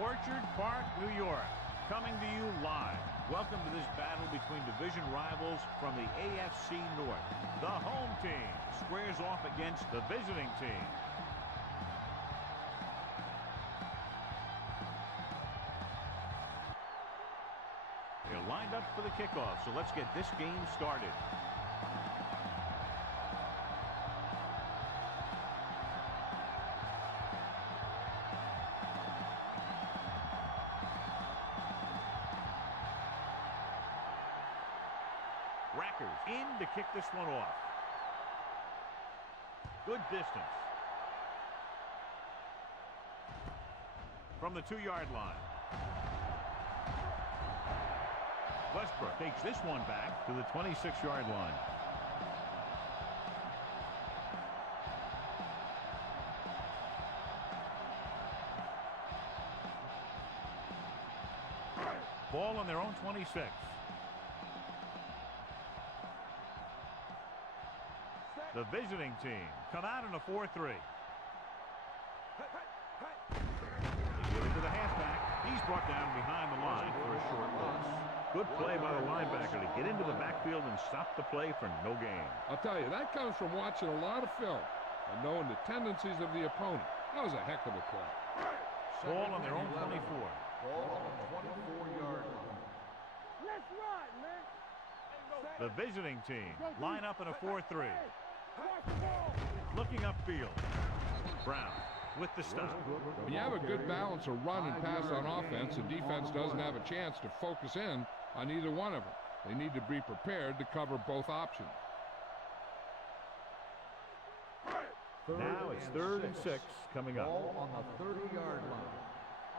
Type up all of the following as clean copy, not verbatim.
Orchard Park, New York, coming to you live. Welcome to this battle between division rivals from the AFC North. The home team squares off against the visiting team. They're lined up for the kickoff, so let's get this game started. In to kick this one off. Good distance. From the 2-yard line. Westbrook takes this one back to the 26-yard line. Ball on their own 26. The visiting team come out in a 4-3. They give it to the halfback. He's brought down behind the line for a short loss. Good play by the linebacker to get into the backfield and stop the play for no gain. I'll tell you, that comes from watching a lot of film and knowing the tendencies of the opponent. That was a heck of a play. Ball on their own 24. Ball on the 24-yard line. Let's run, man. The visiting team line up in a 4-3. Looking upfield. Brown with the stop. When you have a good balance of run and pass on offense, the defense doesn't have a chance to focus in on either one of them. They need to be prepared to cover both options. Now it's 3rd and 6 coming up. Ball on the 30-yard line.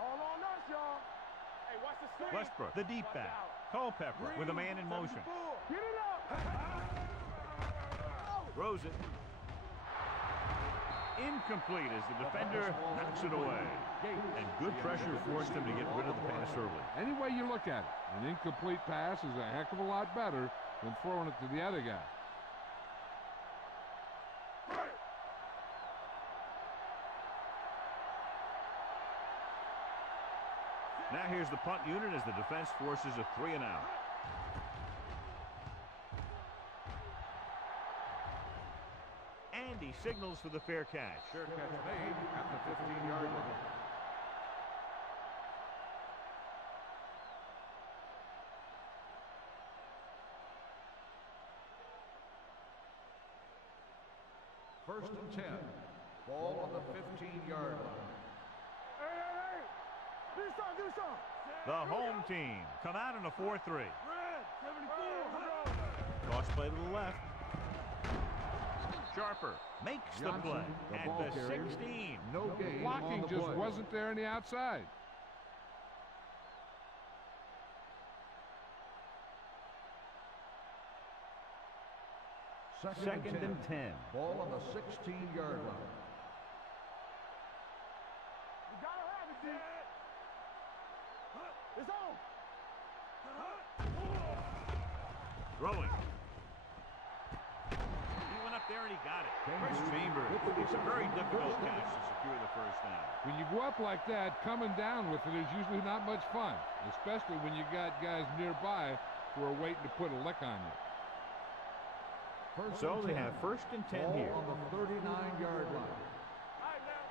All on us, y'all. Hey, watch the screen. Westbrook, the deep back. Culpepper with a man in motion. Get it up. Throws it. Incomplete as the defender knocks it away. And good pressure forced him to get rid of the pass early. Any way you look at it, an incomplete pass is a heck of a lot better than throwing it to the other guy. Now here's the punt unit as the defense forces a 3-and-out. And he signals for the fair catch. Fair catch made at the 15-yard line. First and 10. Ball on the 15-yard line. Hey. Do something. The home team come out in a 4-3. Red, 74. Toss play to the left. Sharper makes the play at the 16. No gain. Blocking just wasn't there on the outside. Second and 10. Ball on the 16-yard line. You gotta have it, dude. It's on. Throwing. He went up there and he got it. Chris Chambers. It's a very difficult catch to secure the first down. When you go up like that, coming down with it is usually not much fun, especially when you got guys nearby who are waiting to put a lick on you. So they have 1st and 10 here. On the 39-yard line. All right, now.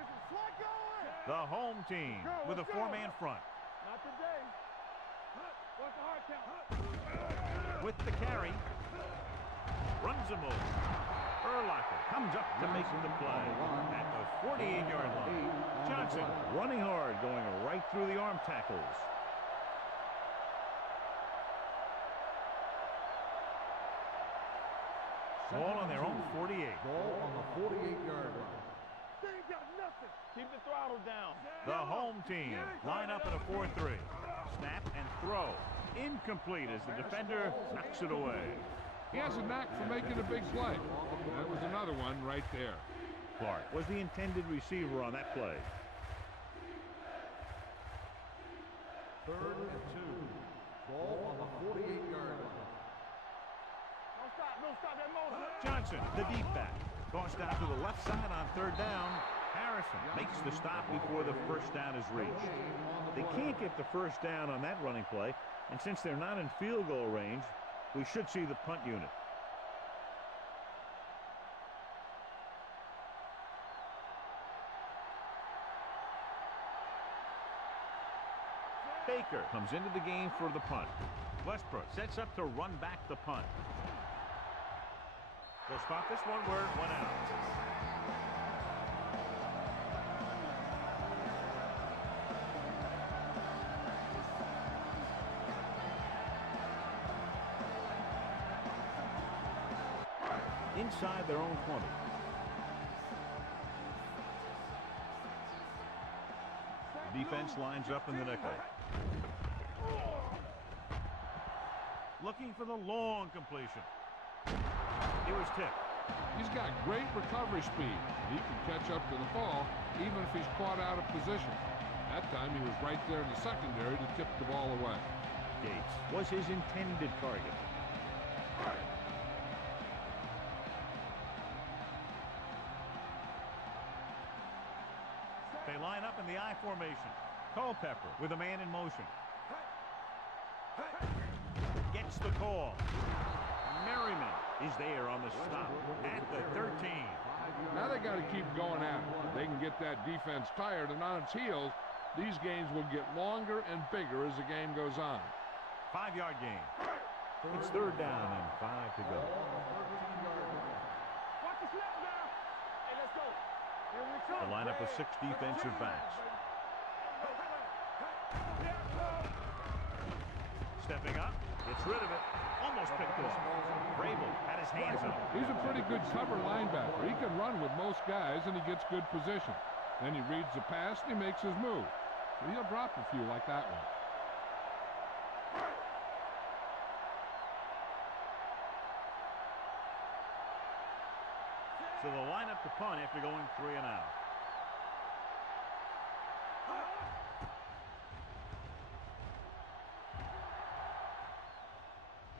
Get some slack going. The home team with a 4-man front. Not today. What's the hard count? With the carry. Runs him over. Urlacher comes up to make the play at the 48-yard line. Johnson running hard, going right through the arm tackles. Ball on their own 48. Ball on the 48-yard line. They ain't got nothing. Keep the throttle down. The home team line up in a 4-3. Snap and throw. Incomplete as the defender knocks it away. He has a knack for making a big play. That was another one right there. Clark was the intended receiver on that play. 3rd and 2. Ball on the 48-yard line. Don't stop that motion. Johnson, the deep back, tossed out to the left side on 3rd down. Harris Carson makes the stop before the first down is reached. They can't get the first down on that running play, and since they're not in field goal range, we should see the punt unit. Baker comes into the game for the punt. Westbrook sets up to run back the punt. They'll spot this one where it went out. Inside their own 20. The defense lines up in the nickel. Looking for the long completion. He was tipped. He's got great recovery speed. He can catch up to the ball even if he's caught out of position. That time he was right there in the secondary to tip the ball away. Gates was his intended target. They line up in the I formation. Culpepper with a man in motion. Gets the call. Merriman is there on the stop at the 13. Now they got to keep going at it. If they can get that defense tired and on its heels, these games will get longer and bigger as the game goes on. 5-yard gain. It's third down and 5 to go. Watch the snap now. Hey, let's go. Here we come. The lineup of 6 defensive backs. Stepping up, gets rid of it, almost picked off. Vrabel had his hands up. He's a pretty good cover linebacker. He can run with most guys, and he gets good position. Then he reads the pass, and he makes his move. But he'll drop a few like that one. So they'll line up to punt after going 3 and out.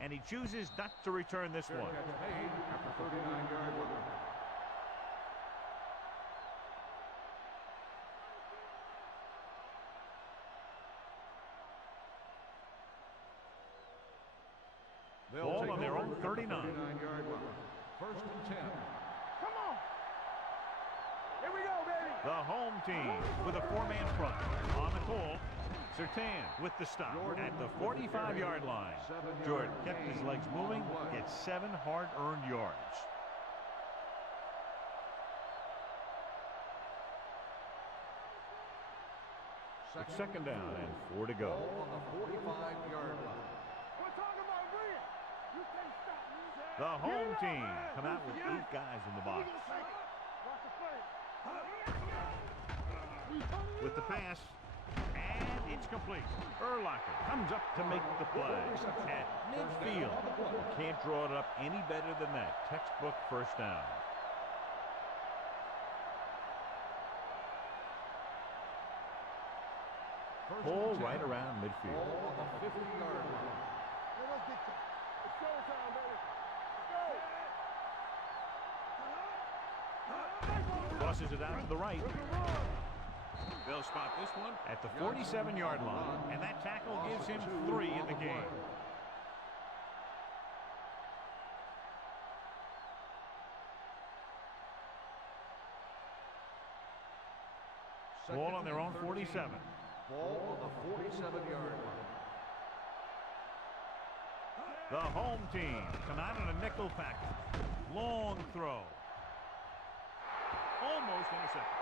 And he chooses not to return this one. After 39-yard line. Ball on their own 39. 39-yard line. First and 10. Come on. Here we go, baby. The home team with a 4-man front. On the call, Surtain with the stop at the 45-yard line. Jordan kept his legs moving, gets 7 hard-earned yards. It's second down and 4 to go. Ball on the 45-yard line. We're talking about Bria. You can't stop me. The home team come out with 8 guys in the box. Watch the play. With the pass, and it's complete. Urlacher comes up to make the play at midfield. Can't draw it up any better than that. Textbook first down. Ball right around midfield. Ball on the 50-yard line. Let's get you. It's showtime, baby. Let's go. Tosses it out to the right. They'll spot this one at the 47-yard line, and that tackle gives him 3 in the game. Ball on their own 47. Ball on the 47-yard line. The home team come out in a nickel package. Long throw. Almost intercepted.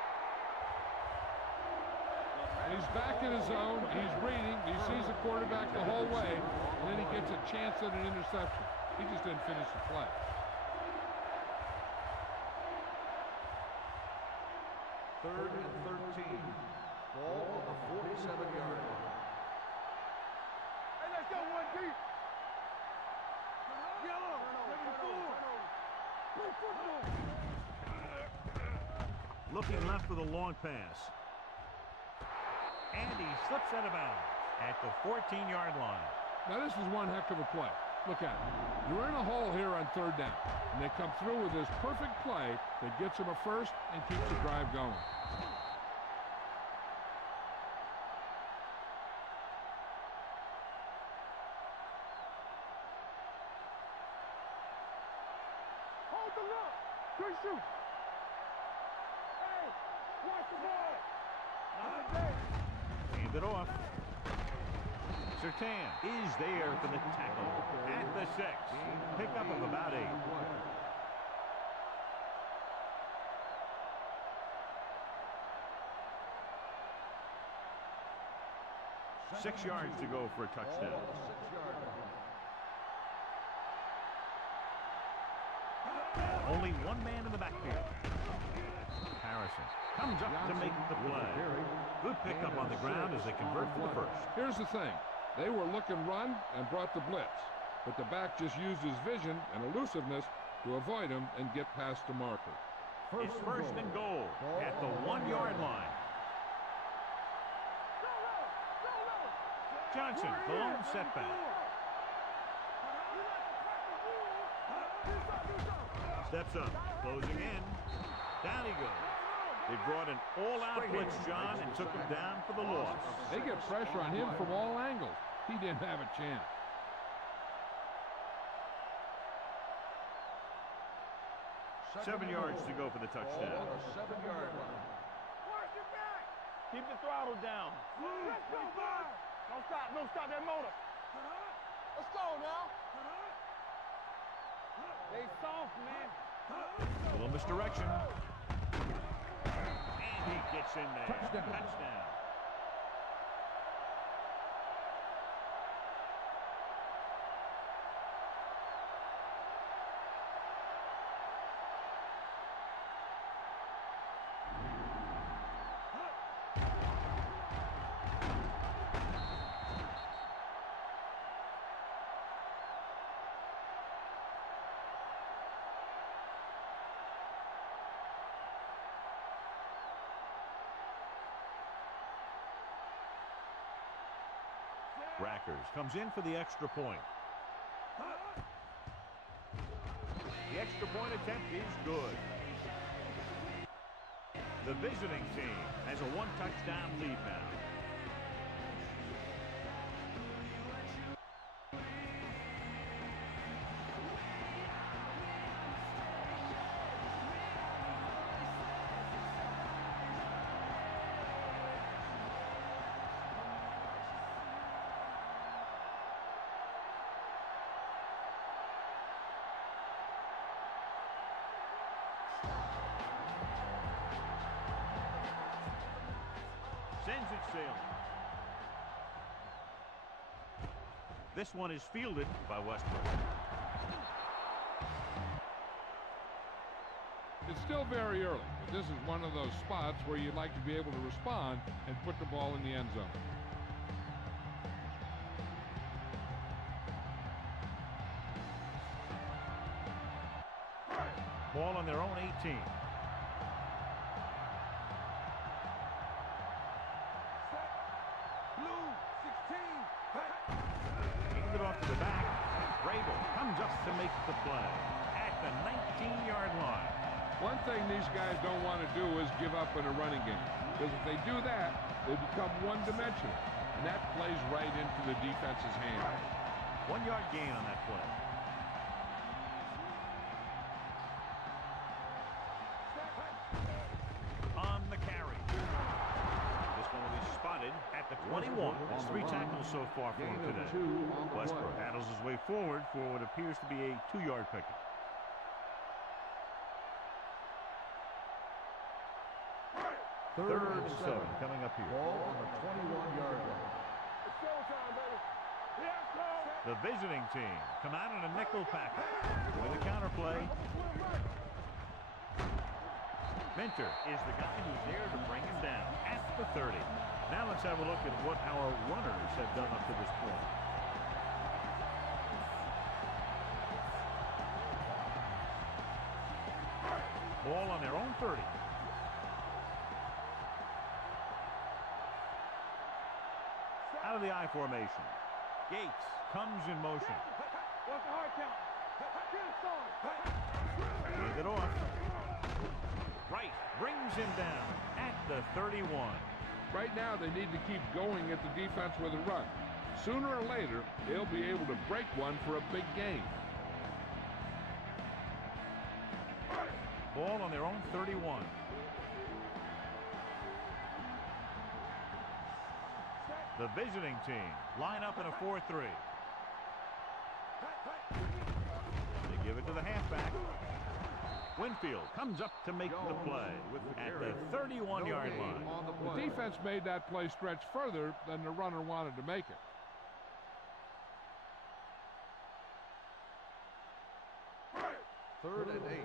He's back in his zone. He's reading. He sees the quarterback the whole way, and then he gets a chance at an interception. He just didn't finish the play. Third and 13. Ball on the 47-yard line. Hey, let's go, 1 deep. Yellow. Play football. Looking left for the long pass. And he slips out of bounds at the 14-yard line. Now this is one heck of a play. Look at it. You're in a hole here on 3rd down, and they come through with this perfect play that gets them a first and keeps the drive going. the look. Good shoot. Hey, watch the ball. Not today. Hand it off. Sertan is there for the tackle at the 6. Pickup of about 8. 6 yards to go for a touchdown. Only one man in the backfield. Harrison comes up to make the play. Good pickup on the ground as they convert for the first. Here's the thing. They were looking run and brought the blitz, but the back just used his vision and elusiveness to avoid him and get past the marker. It's first and goal at the 1-yard line. Johnson, the lone setback. Steps up, closing in. Down he goes. They brought an all-out blitz, John, and took him down for the loss. They get pressure on him from all angles. He didn't have a chance. Seven yards to go for the touchdown. 7-yard line. Watch your back. Keep the throttle down. Let's go, boy. Don't stop that motor. Let's go now. They soft, man. A little misdirection. And he gets in there. Touchdown. Rackers comes in for the extra point. The extra point attempt is good. The visiting team has a 1-touchdown lead now. Sends it sailing. This one is fielded by Westbrook. It's still very early, but this is one of those spots where you'd like to be able to respond and put the ball in the end zone. Ball on their own 18. Handed off to the back. Rabel comes up to make the play at the 19-yard line. One thing these guys don't want to do is give up in a running game, because if they do that, they become one-dimensional, and that plays right into the defense's hand. 1-yard gain on that play. On the carry. This one will be spotted at the 21. There's 3 tackles so far for him today. Westbrook handles his way forward for what appears to be a 2-yard pickup. Third and 7 coming up here. Ball on the 21-yard line. It's showtime, baby. Here it comes. The visiting team come out in a nickel package with a counter play. Minter is the guy who's there to bring him down at the 30. Now let's have a look at what our runners have done up to this point. Ball on their own 30. Out of the I formation. Gates comes in motion. What's the hard count? Get it started. Hand it off. Wright brings him down at the 31. Right now, they need to keep going at the defense with a run. Sooner or later, they'll be able to break one for a big gain. Ball on their own 31. The visiting team line up in a 4-3. They give it to the halfback. Winfield comes up to make the play at the 31-yard line. The defense made that play stretch further than the runner wanted to make it. Third and 8.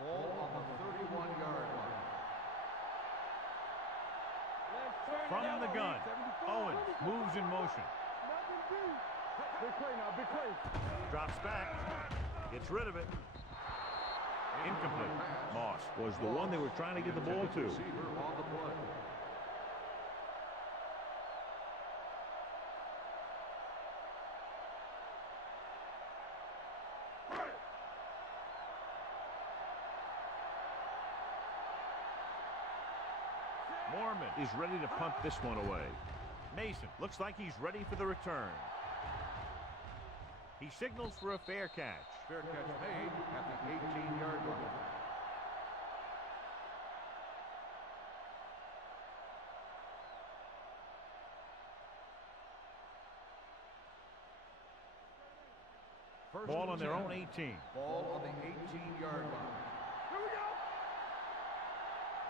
Ball on the 31-yard line. From the gun, Owens moves in motion. Big play now, big play. Drops back, gets rid of it. Incomplete. Moss was the one they were trying to get the ball to. Receiver on the play. Mormon is ready to punt this one away. Mason looks like he's ready for the return. He signals for a fair catch. Fair catch made at the 18-yard line. Ball on their own 18. Ball on the 18-yard line. Here we go.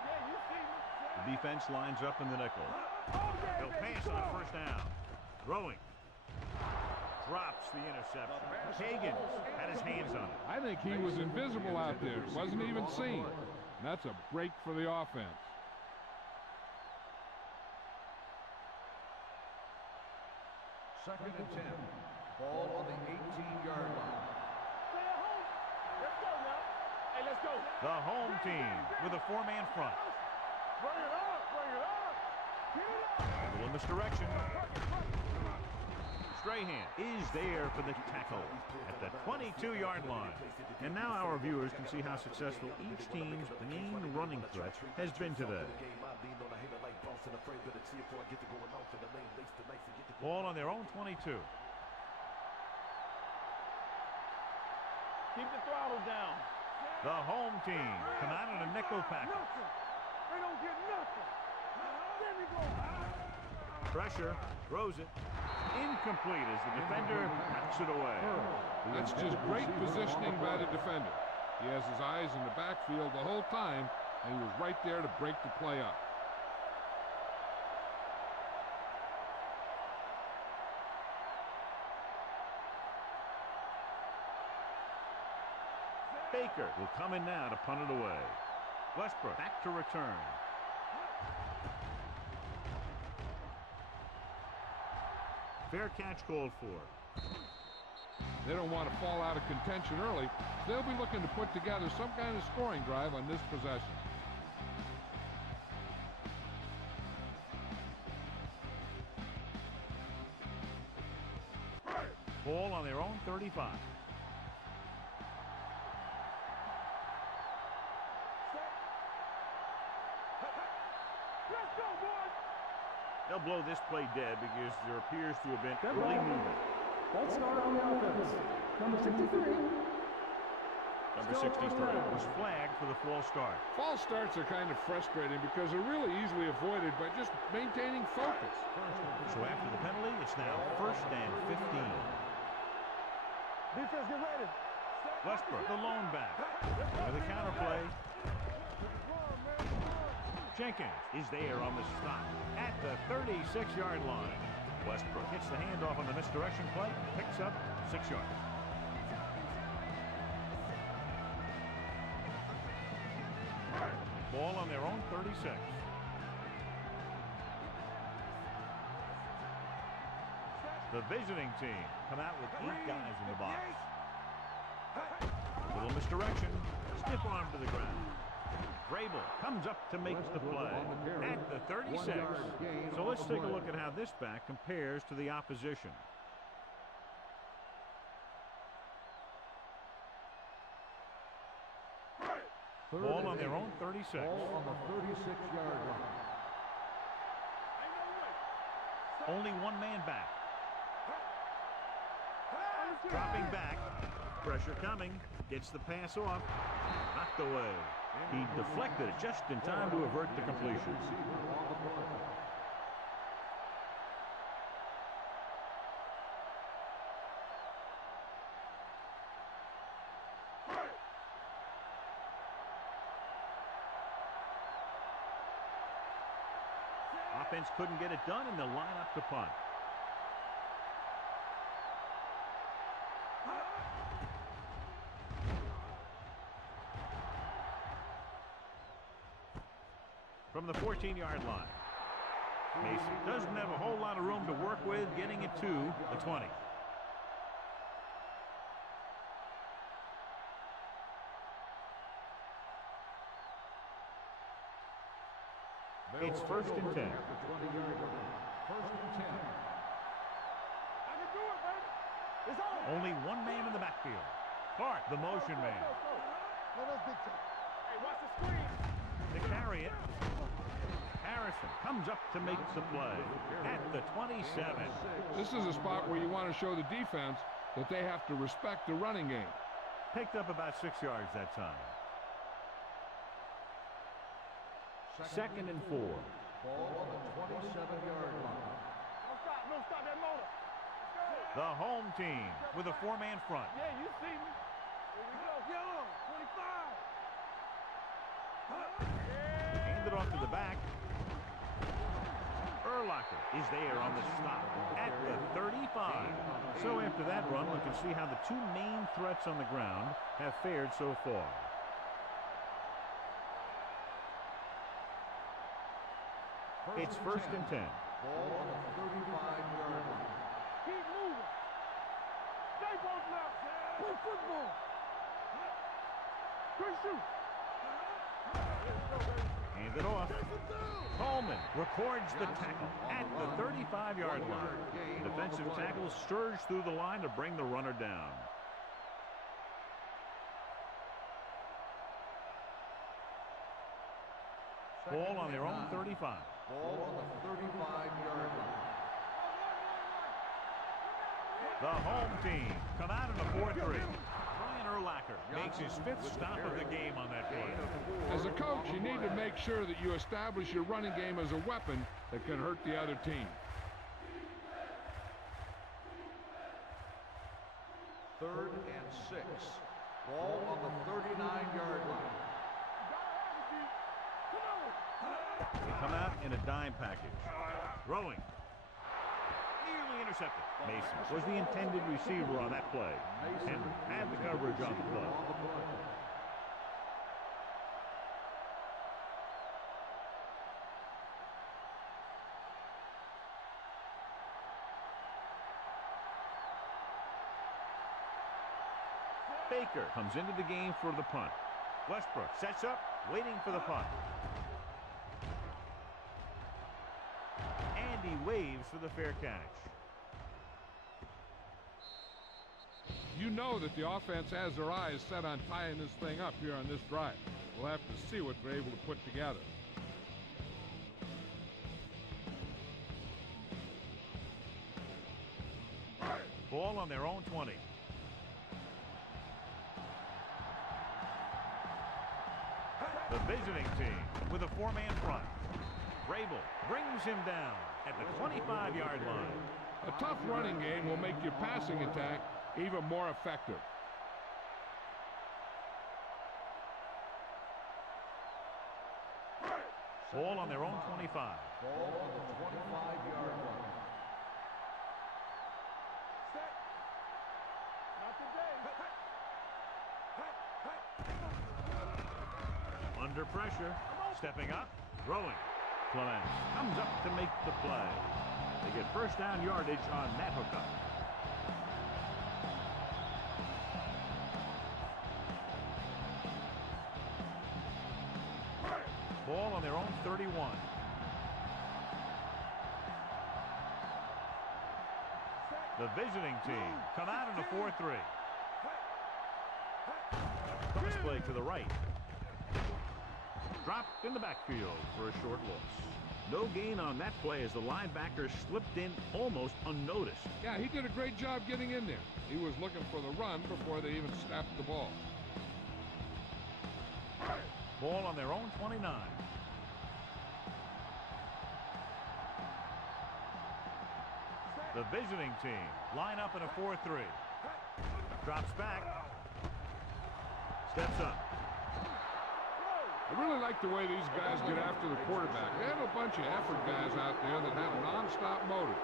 Yeah, you see me. The defense lines up in the nickel. He'll pass on a first down. Throwing. Drops the interception. Hagan had his hands on it. I think he was invisible out there. Wasn't even seen. And that's a break for the offense. Second and 10. Ball on the 18-yard line. Stay at home. Let's go now. Hey, let's go. The home team with a 4-man front. Bring it up, bring it up. Get it up. A little misdirection. Strahan is there for the tackle at the 22-yard line. And now our viewers can see how successful each team's main running threat has been today. Ball on their own 22. Keep the throttle down. The home team come out in a nickel package. Nothing. They don't get nothing. There we go. Pressure, throws it. Incomplete as the defender knocks it away. That's just great positioning by the defender. He has his eyes in the backfield the whole time, and he was right there to break the play up. Baker will come in now to punt it away. Westbrook back to return. Fair catch called for. They don't want to fall out of contention early, so they'll be looking to put together some kind of scoring drive on this possession. Ball on their own 35. Let's go, boys. They'll blow this play dead because there appears to have been early movement. False start on the offense. Number 63. Number 63 was flagged for the false start. False starts are kind of frustrating because they're really easily avoided by just maintaining focus. So after the penalty, it's now 1st and 15. Defense, get ready. Westbrook, the lone back. With a counter play. Jenkins is there on the stop at the 36-yard line. Westbrook hits the handoff on the misdirection play, picks up 6 yards. Ball on their own 36. The visiting team come out with 8 guys in the box. Little misdirection, stiff arm to the ground. Vrabel comes up to make the play at the 36. So let's take a look at how this back compares to the opposition. Ball on their own 36. Ball on the 36-yard line. Only one man back. Dropping back. Pressure coming. Gets the pass off. Knocked away. He deflected it just in time to avert the completion. Offense couldn't get it done, and they'll line up to punt. From the 14-yard line. Mason doesn't have a whole lot of room to work with, getting it to the 20. It's 1st and 10. First and 10. I can do it, baby. It's on. Only one man in the backfield. Clark, the motion man. No, that's big time. Hey, watch the screen. To carry it. Harrison comes up to make the play at the 27. This is a spot where you want to show the defense that they have to respect the running game. Picked up about 6 yards that time. 2nd and 4. Ball on the 27-yard line. No stop that motor. The home team with a 4-man front. Yeah, you see me. Here we go. Yellow, 25. Hand it off to the back. Urlacher is there on the stop at the 35. So after that run, we can see how the two main threats on the ground have fared so far. It's 1st and 10. Ball on the 35-yard line. Keep moving. Stay post now. Play football. Good shoot. Hand it off. Coleman records the tackle at the 35-yard line. The defensive tackle surged through the line to bring the runner down. Ball on their own 35. Ball on the 35-yard line. The home team come out in a 4-3. Brian Urlacher makes his 5th stop of the game on that play. As a coach, you need to make sure that you establish your running game as a weapon that can hurt the other team. 3rd and 6. Ball on the 39-yard line. They come out in a dime package. Throwing. Nearly intercepted. Mason was the intended receiver on that play. Henry had the coverage on the play. Baker comes into the game for the punt. Westbrook sets up, waiting for the punt. And he waves for the fair catch. You know that the offense has their eyes set on tying this thing up here on this drive. We'll have to see what they're able to put together. Ball on their own 20. The visiting team with a 4-man front. Vrabel brings him down at the 25-yard line. A tough running game will make your passing attack even more effective. Ball on their own 25. Ball on the 25-yard line. Not today. Under pressure, stepping up, throwing. Clements comes up to make the play. They get first down yardage on that hookup. Ball on their own 31. The visiting team come out in a 4-3. Cross play to the right. Dropped in the backfield for a short loss. No gain on that play as the linebacker slipped in almost unnoticed. Yeah, he did a great job getting in there. He was looking for the run before they even snapped the ball. Ball on their own 29. The visiting team line up in a 4-3. Drops back. Steps up. I really like the way these guys get after the quarterback. They have a bunch of effort guys out there that have a non-stop motive.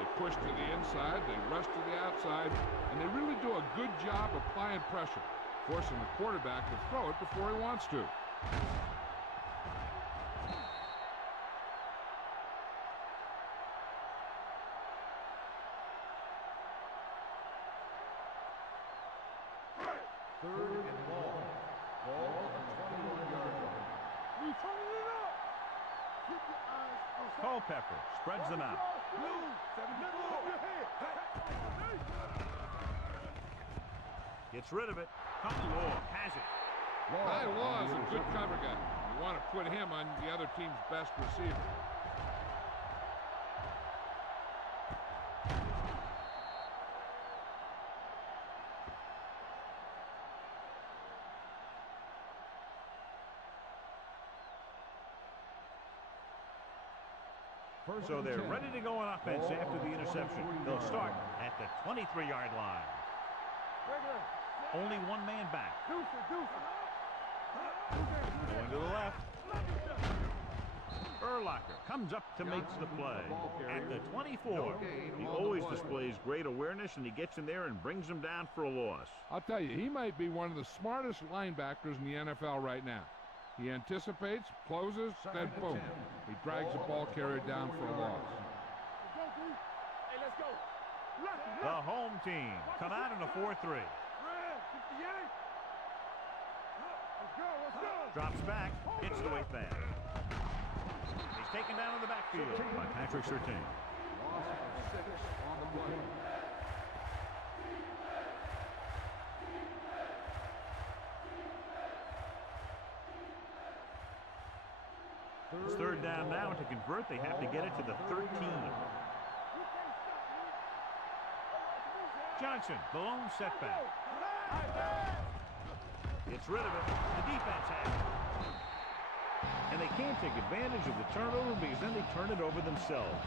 They push to the inside, they rush to the outside, and they really do a good job applying pressure, forcing the quarterback to throw it before he wants to. Third and long. Ball on the 21-yard line. We turning it up. Keep your eyes on Culpepper spreads them out. Blue, 74. Your head. Gets rid of it. Law has it. Ty Law is a good cover guy. You want to put him on the other team's best receiver. So they're ready to go on offense after the interception. They'll start at the 23-yard line. Only one man back. Going to the left. Urlacher comes up to make the play. At the 24, he always displays great awareness, and he gets in there and brings them down for a loss. I'll tell you, he might be one of the smartest linebackers in the NFL right now. He anticipates, closes, then boom. He drags the ball carrier down for a loss. Hey, let's go. The home team come out in a 4-3. Drops back, hits the way fast. He's taken down in the backfield by Patrick Surtain. Loss of 6 on the play. It's third down now. To convert, they have to get it to the 13. Johnson, the lone setback. Gets rid of it. The defense has it. And they can't take advantage of the turnover because then they turn it over themselves.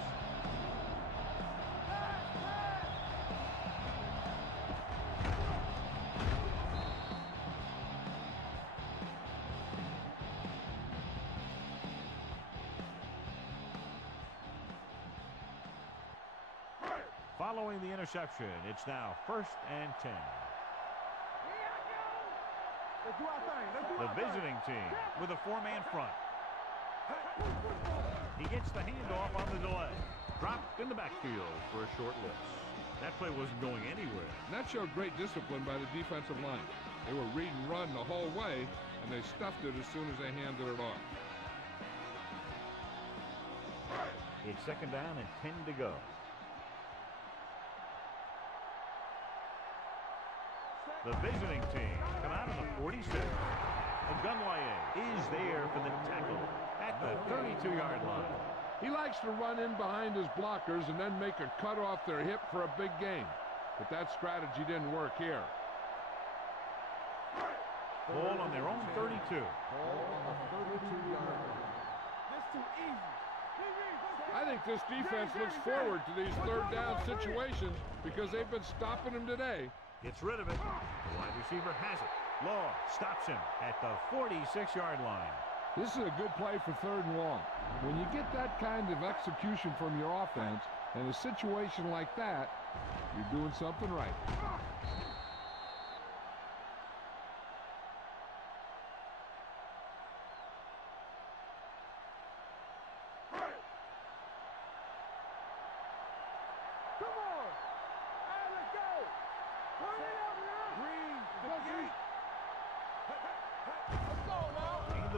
Following the interception, it's now 1st and 10. The visiting team with a 4-man front. He gets the handoff on the delay. Dropped in the backfield for a short loss. That play wasn't going anywhere. And that showed great discipline by the defensive line. They were read and run the whole way, and they stuffed it as soon as they handed it off. It's 2nd down and 10 to go. The visiting team come out of the 46. Ogunwaye is there for the tackle at the 32-yard line. He likes to run in behind his blockers and then make a cut off their hip for a big gain. But that strategy didn't work here. Ball on their own 32. Ball on the 32-yard line. This too easy. I think this defense looks forward to these third down situations because they've been stopping them today. Gets rid of it. The wide receiver has it. Law stops him at the 46-yard line. This is a good play for 3rd and long. When you get that kind of execution from your offense in a situation like that, you're doing something right.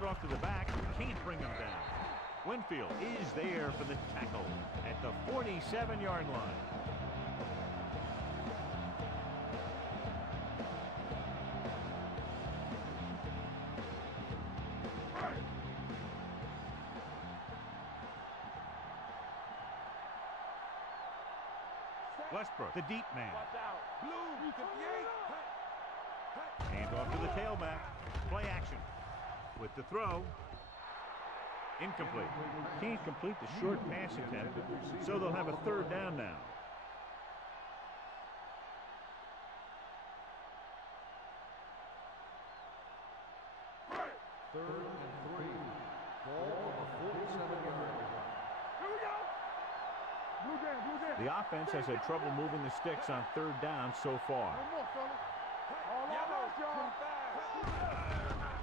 Off to the back, can't bring him down. Winfield is there for the tackle at the 47-yard line. Westbrook, the deep man. Watch out. Blue, 58. Hand off to the tailback. Play action. with the throw. Incomplete. Can't complete the short pass attempt, so they'll have a third down now. Third and 3. Ball on the 47-yard line. Here we go. Blue down. The offense has had trouble moving the sticks on third down so far. No more, fella. All on us, y'all.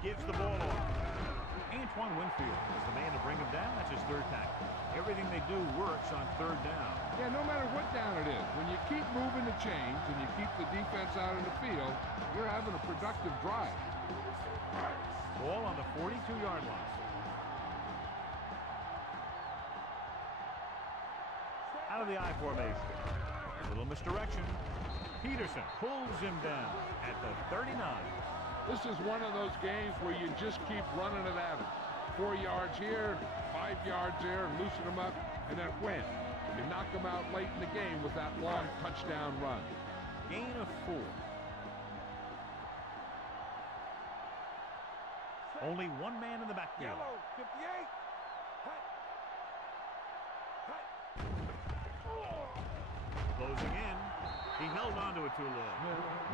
Gives the ball off. Antoine Winfield is the man to bring him down. That's his third tackle. Everything they do works on third down. Yeah, no matter what down it is, when you keep moving the chains and you keep the defense out in the field, you're having a productive drive. Ball on the 42-yard line. Out of the I formation. Little misdirection. Peterson pulls him down at the 39. This is one of those games where you just keep running it at him. 4 yards here, 5 yards there, and loosen them up, and then win. You knock them out late in the game with that long touchdown run. Gain of 4. Only one man in the backfield. Yellow, 58. Closing in. He held on to it too long.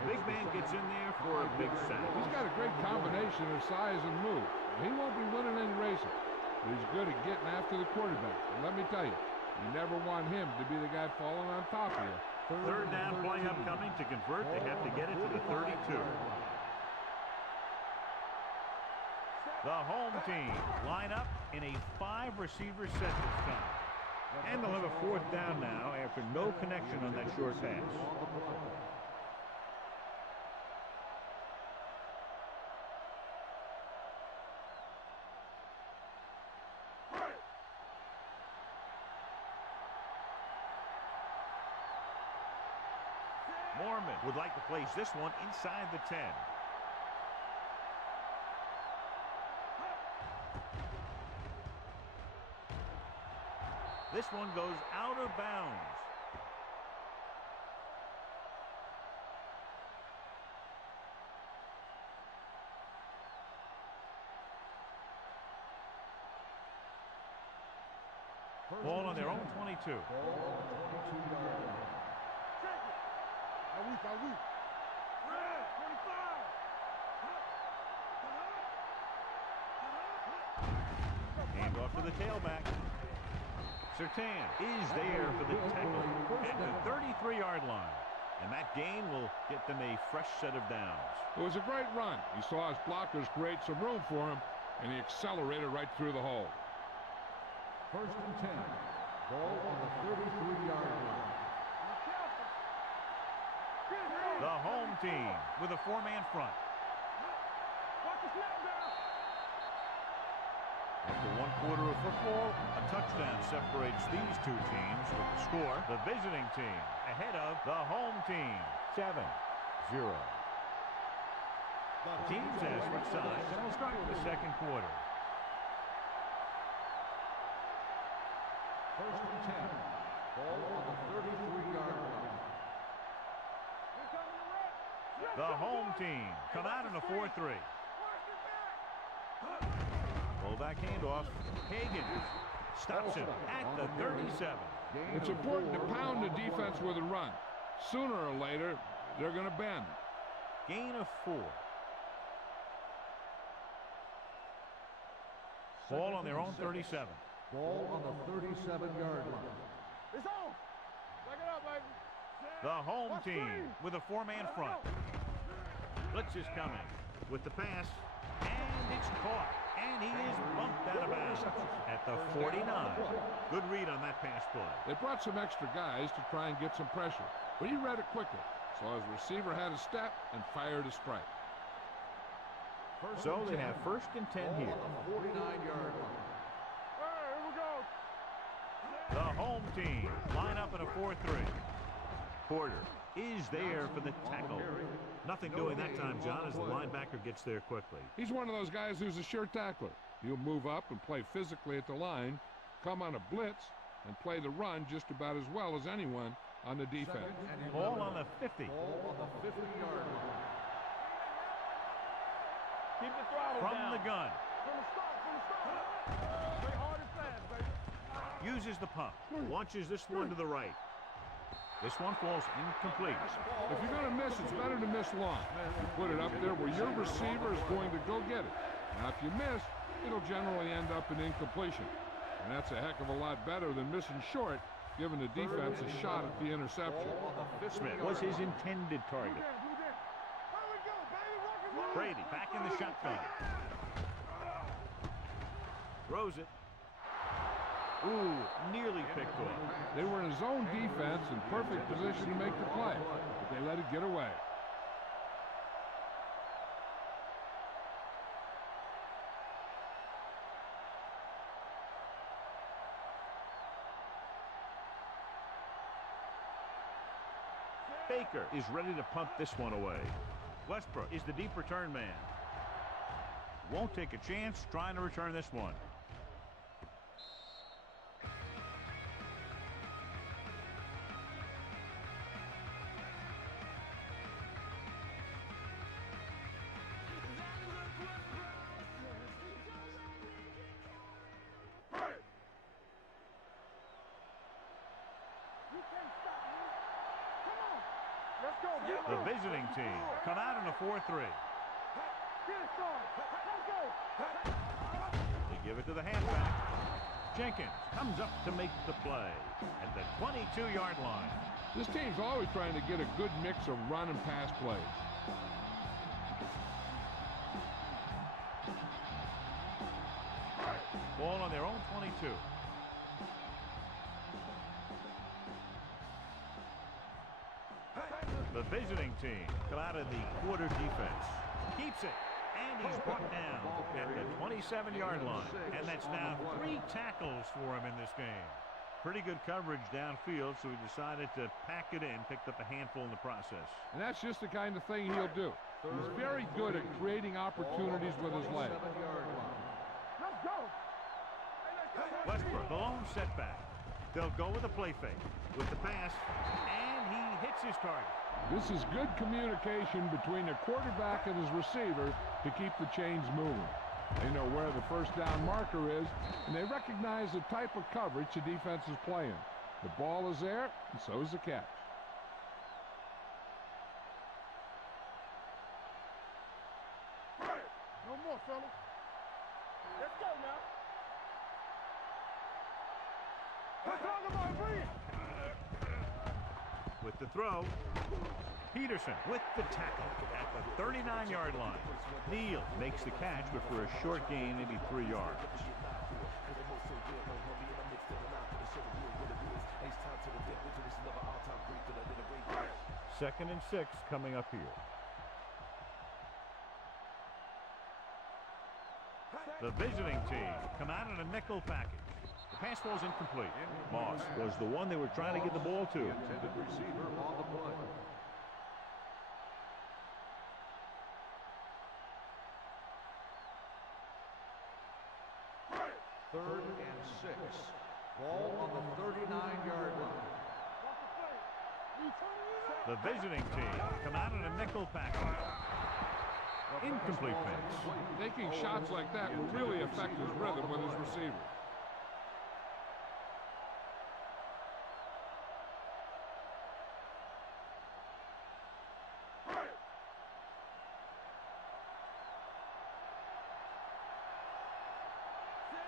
Big man gets in there for a big sack. He's got a great combination of size and move. He won't be winning any races, but he's good at getting after the quarterback. And let me tell you, you never want him to be the guy falling on top of you. Third down play upcoming. To convert, they have to get it to the 32. The home team line up in a 5-receiver set this time. And they'll have a fourth down now after no connection on that short pass. Mormon would like to place this one inside the 10. This one goes out of bounds. Ball on their own 22. Ball on the 22-yard line. Are we? Red, 25. Hand off to the tailback. Sertan is there for the tackle at the 33-yard line. And that gain will get them a fresh set of downs. It was a great run. He saw his blockers create some room for him, and he accelerated right through the hole. First and 10. Ball on the 33-yard line. The home team with a 4-man front. Watch the snap down. After 1 quarter of football, a touchdown separates these two teams with the score. The visiting team ahead of the home team, 7-0. The teams have switched sides and will start the second quarter. First and 10. Ball on the 33-yard line. The home team come out in a 4-3. Fullback handoff. Hagan stops him at the 37. It's important to pound the defense with a run. Sooner or later, they're going to bend. Gain of 4. Ball on their own 37. Ball on the 37-yard line. It's on. Back it up, baby. The home team with a 4-man front. Blitz is coming with the pass, and it's caught. And he is bumped out of bounds at the 49. Good read on that pass play. They brought some extra guys to try and get some pressure, but he read it quickly. So his receiver had a step and fired a strike. So they have first and 10 here. On the 49-yard line. Hey, here we go. The home team line up in a 4-3. Porter is there for the tackle. Nothing doing that time, John, as the linebacker gets there quickly. He's one of those guys who's a sure tackler. He'll move up and play physically at the line, come on a blitz, and play the run just about as well as anyone on the defense. Ball on the 50. Ball on the 50-yard line. Keep the throttle From down. the gun, Stay hard and fast, baby. Uses the pump. Launches this one to the right. This one falls incomplete. If you're going to miss, it's better to miss long. You put it up there where your receiver is going to go get it. Now, if you miss, it'll generally end up an incompletion. And that's a heck of a lot better than missing short, giving the defense a shot at the interception. Smith was his intended target. Brady back in the shotgun. Throws it. Ooh, nearly picked off. They were in zone defense in perfect position to make the play, but they let it get away. Baker is ready to pump this one away. Westbrook is the deep return man. Won't take a chance trying to return this one. The visiting team come out in a 4-3. They give it to the halfback. Jenkins comes up to make the play at the 22-yard line. This team's always trying to get a good mix of run and pass plays. Ball on their own 22. The visiting team come out of the quarter defense. Keeps it. And he's brought down at the 27-yard line. And that's now 3 tackles for him in this game. Pretty good coverage downfield, so he decided to pack it in, picked up a handful in the process. And that's just the kind of thing he'll do. He's very good at creating opportunities with his legs. Let's go. Westbrook, the lone setback. They'll go with a play fake. With the pass, and he hits his target. This is good communication between the quarterback and his receiver to keep the chains moving. They know where the first down marker is, and they recognize the type of coverage the defense is playing. The ball is there, and so is the catch. No more, fellas. Let's go now. Let's talk about breathe. With the throw, Peterson with the tackle at the 39-yard line. Neal makes the catch, but for a short gain, maybe 3 yards. Second and 6 coming up here. The visiting team come out in a nickel package. The pass ball's incomplete. Moss was the one they were trying to get the ball to. Intended receiver on the play. Third and 6. Ball on the 39-yard line. The visiting team come out in a nickel package. Incomplete pass. Taking shots like that will really affect his rhythm with his receiver.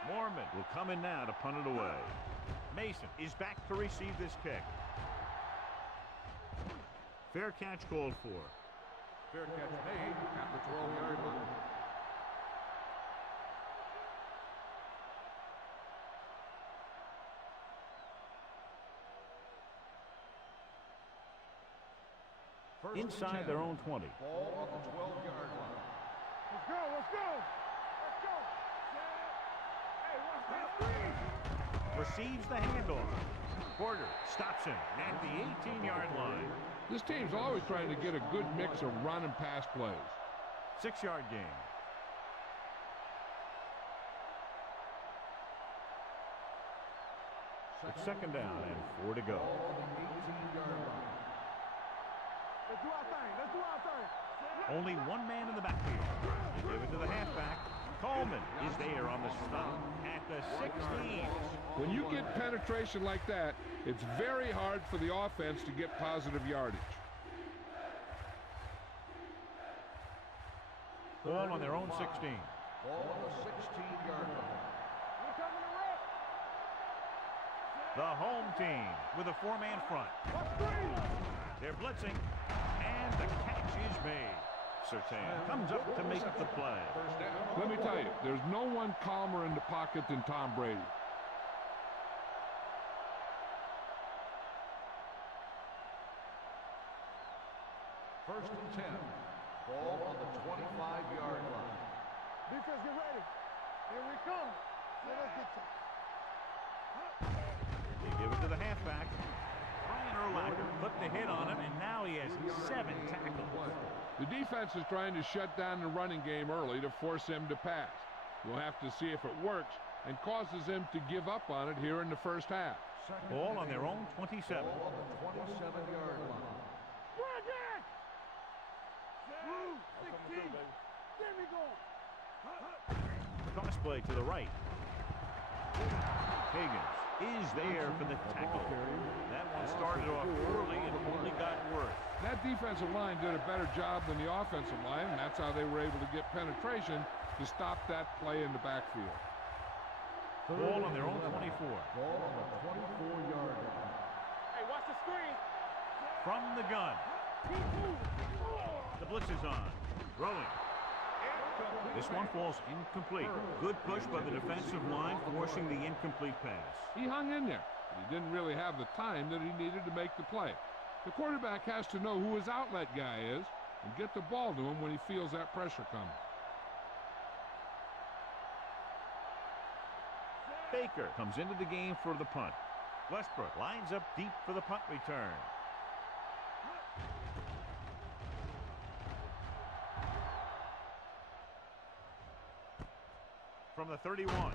Mormon will come in now to punt it away. Mason is back to receive this kick. Fair catch called for. Fair catch made at the 12-yard line. Inside their own 20. Ball on the 12-yard line. Let's go, let's go. Let's go. Hey, watch that screen. Receives the handoff. Porter stops him at the 18-yard line. This team's always trying to get a good mix of run and pass plays. 6-yard gain. It's second down and 4 to go. Ball on the 18-yard line. Let's do our thing. Let's do our thing. Only one man in the backfield. They give it to the halfback. Coleman is there on the stop at the 16. When you get penetration like that, it's very hard for the offense to get positive yardage. Ball on their own 16. Ball on the 16-yard line. The home team with a 4-man front. They're blitzing, and the catch is made. Surtain comes up to make the play. First down. Let me tell you, there's no one calmer in the pocket than Tom Brady. First and 10. Ball on the 25-yard line. Defense, get ready. Here we come. They give it to the halfback. Brian Urlacher put the hit on him, and now he has 7 tackles. The defense is trying to shut down the running game early to force him to pass. We'll have to see if it works and causes him to give up on it here in the first half. Ball on their own 27. Ball on the 27-yard line. Cross play to the right. Higgins is there for the tackle. That one started off early and only got worse. That defensive line did a better job than the offensive line, and that's how they were able to get penetration to stop that play in the backfield. Ball on their own 24. Ball on the 24-yard line. Hey, watch the screen. From the gun. The blitz is on. Throwing. This one falls incomplete. Good push by the defensive line, forcing the incomplete pass. He hung in there, but he didn't really have the time that he needed to make the play. The quarterback has to know who his outlet guy is and get the ball to him when he feels that pressure coming. Baker comes into the game for the punt. Westbrook lines up deep for the punt return. From the 31.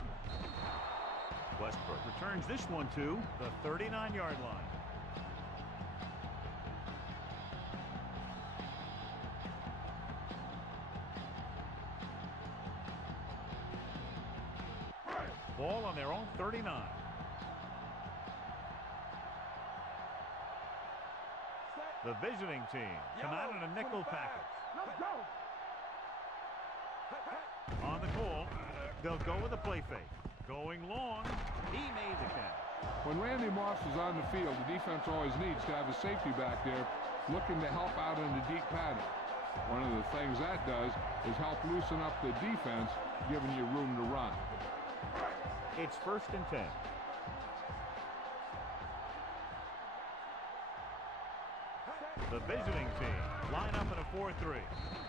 Westbrook returns this one to the 39-yard line. Ball on their own 39. The visiting team come out in a nickel package. Let's go. On the call, they'll go with a play fake. Going long, he made the catch. When Randy Moss is on the field, the defense always needs to have a safety back there looking to help out in the deep pattern. One of the things that does is help loosen up the defense, giving you room to run. It's first and 10. The visiting team line up in a 4-3.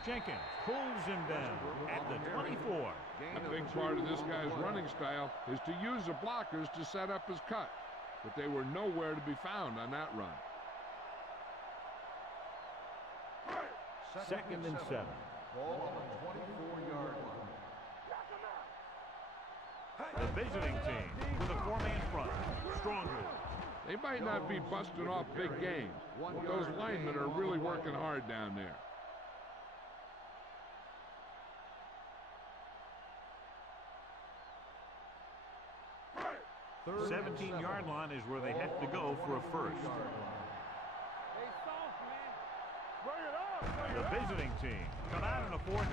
Jenkins pulls him down at the 24. A big part of this guy's running style is to use the blockers to set up his cut, but they were nowhere to be found on that run. Second and 7. Ball on the 24-yard line. The visiting team with a 4-man front. Stronger. They might not be busting off big games, but those linemen are really working hard down there. 17-yard line is where they have to go for a first. Hey, soft, man. Bring it up. The visiting team come out in a 4-3.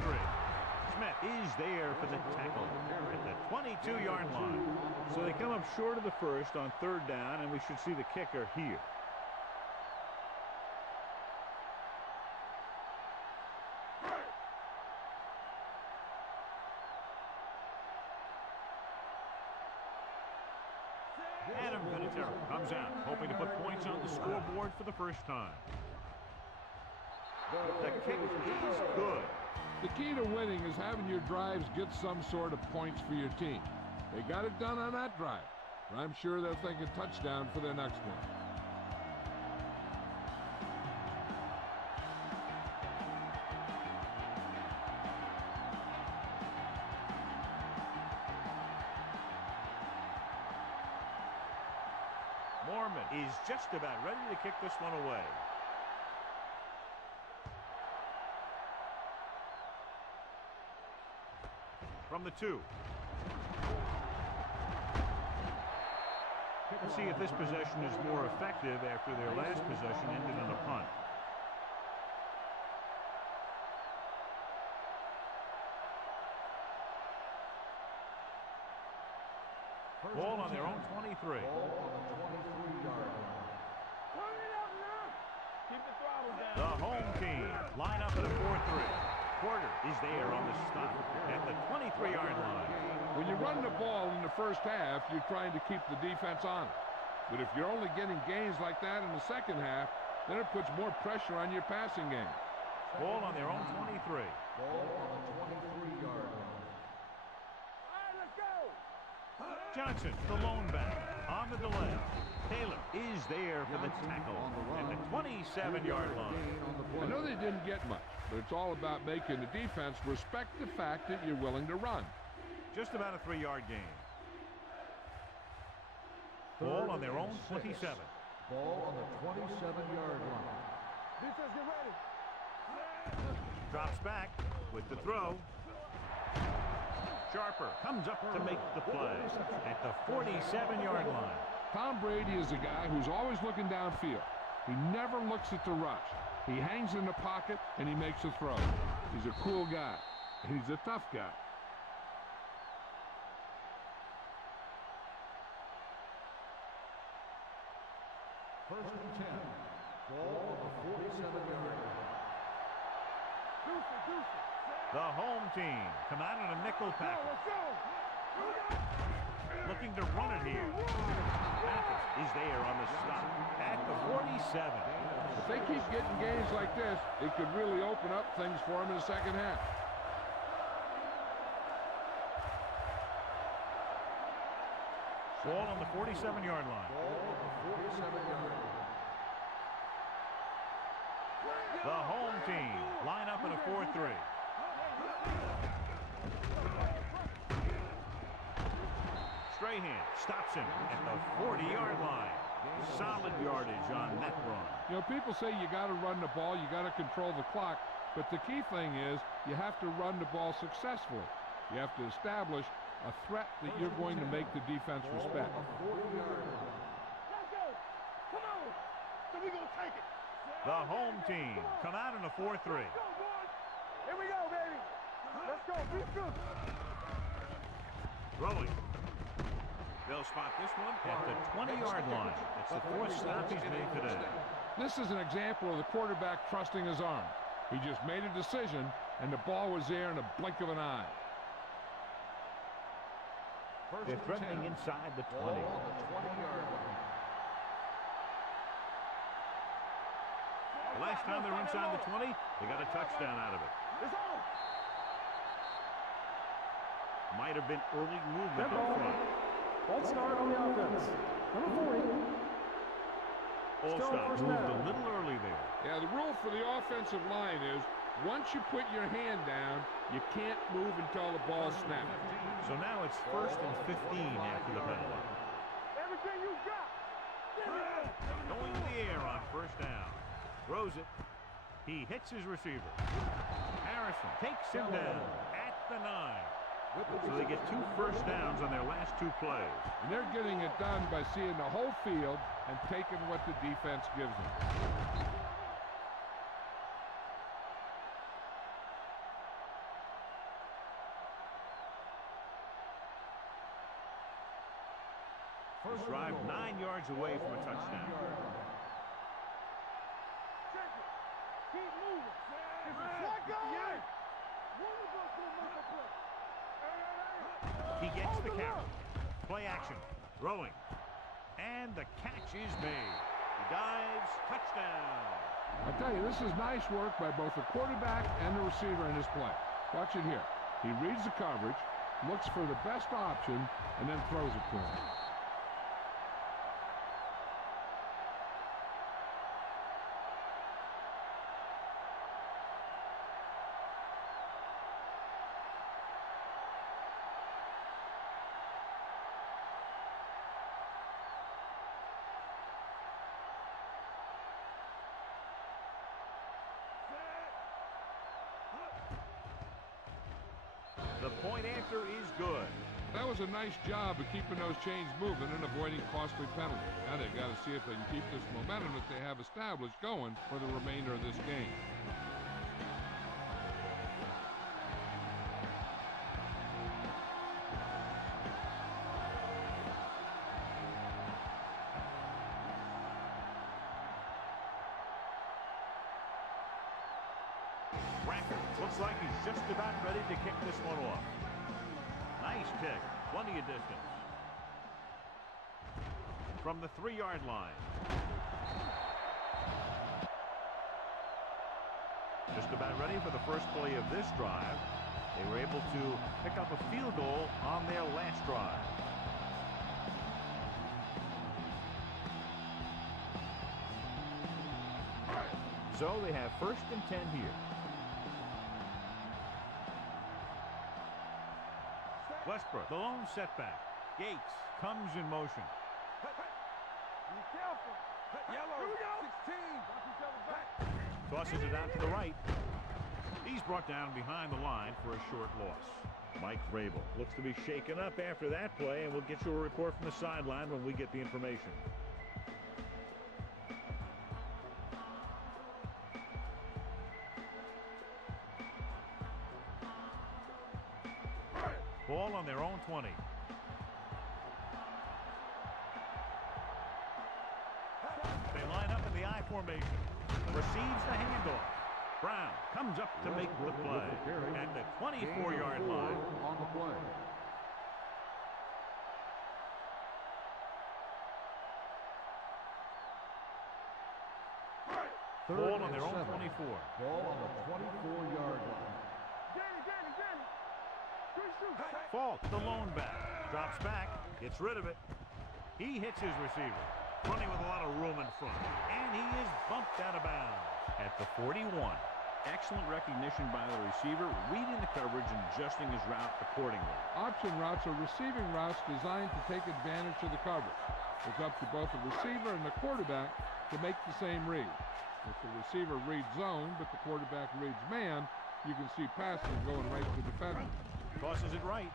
Smith is there for the tackle at the 22-yard line. So they come up short of the first on third down, and we should see the kicker here. Adam Vinatieri comes out, hoping to put points on the scoreboard for the first time. The kick is good. The key to winning is having your drives get some sort of points for your team. They got it done on that drive, but I'm sure they're thinking touchdown for their next one. Mormon is just about ready to kick this one away. from the 2. We'll see if this possession is more effective after their last possession ended in a punt. Ball on their own 23. Ball on the 23-yard line. Turn it up now. Keep the throttle down. The home team line up at a 4-3. Porter is there on the stop at the 23-yard line. When you run the ball in the first half, you're trying to keep the defense on it. But if you're only getting gains like that in the second half, then it puts more pressure on your passing game. Ball on their own 23. Ball on the 23-yard line. All right, let's go. Johnson, the lone back, on the delay. Taylor is there for the tackle at the 27-yard line. I know they didn't get much, but it's all about making the defense respect the fact that you're willing to run. Just about a 3-yard gain. Ball on their own 27. Ball on the 27-yard line. Defense, get ready. Drops back with the throw. Sharper comes up to make the play at the 47-yard line. Tom Brady is a guy who's always looking downfield. He never looks at the rush. He hangs in the pocket and he makes a throw. He's a cool guy. He's a tough guy. First and 10. Ball on the 47-yard line. The home team come out in a nickel package. Looking to run it here. Mathis is there on the stop at the 47. If they keep getting games like this, it could really open up things for them in the second half. Ball on the 47-yard line. Ball on the 47-yard line. The home team line up in a 4-3. Strahan stops him at the 40-yard line. Solid yardage on that run. You know, people say you got to run the ball, you got to control the clock, but the key thing is you have to run the ball successfully. You have to establish a threat that you're going to make the defense respect. Let's go. Come on. So we gonna take it. The home team come out in a 4-3. Go, boys. Here we go, baby. Let's go. Be good. Throwing. They'll spot this one at the 20-yard line. It's the 4th stop he's made today. This is an example of the quarterback trusting his arm. He just made a decision, and the ball was there in a blink of an eye. They're threatening inside the 20. Ball on the 20-yard line. The last time they were inside the 20, they got a touchdown out of it. It's on. Might have been early movement up front. False start on the offense. Number 40. All-Stop moved a little early there. Yeah, the rule for the offensive line is once you put your hand down, you can't move until the ball snaps. So now it's 1st and 15 after the penalty. Everything you got. Going to the air on 1st down. Throws it. He hits his receiver. Harrison takes him down at the 9. So they get 2 first downs on their last 2 plays. And they're getting it done by seeing the whole field and taking what the defense gives them. This drive 9 yards away from a touchdown. Check it. Keep moving. Let go. One of us will make a play. He gets the carry. Play action. Throwing. And the catch is made. He dives. Touchdown. I tell you, this is nice work by both the quarterback and the receiver in this play. Watch it here. He reads the coverage, looks for the best option, and then throws it to him. The point after is good. That was a nice job of keeping those chains moving and avoiding costly penalties. Now they've got to see if they can keep this momentum that they have established going for the remainder of this game. Looks like he's just about ready to kick this one off. Nice kick. Plenty of distance. From the 3-yard line. Just about ready for the first play of this drive. They were able to pick up a field goal on their last drive. So they have 1st and 10 here. Westbrook, the lone setback. Gates comes in motion. Be careful. Yellow, 16. Watch each other back. Tosses it out to the right. He's brought down behind the line for a short loss. Mike Vrabel looks to be shaken up after that play, and we'll get you a report from the sideline when we get the information. Ball on their own 20. They line up in the I formation. Receives the handoff. Brown comes up to make the play at the 24-yard line. On the play. Ball on their own 24. Ball on the 24-yard line. Falk, the lone back, drops back, gets rid of it. He hits his receiver, running with a lot of room in front, and he is bumped out of bounds at the 41. Excellent recognition by the receiver, reading the coverage and adjusting his route accordingly. Option routes are receiving routes designed to take advantage of the coverage. It's up to both the receiver and the quarterback to make the same read. If the receiver reads zone, but the quarterback reads man, you can see passes going right to the defender. Tosses it right.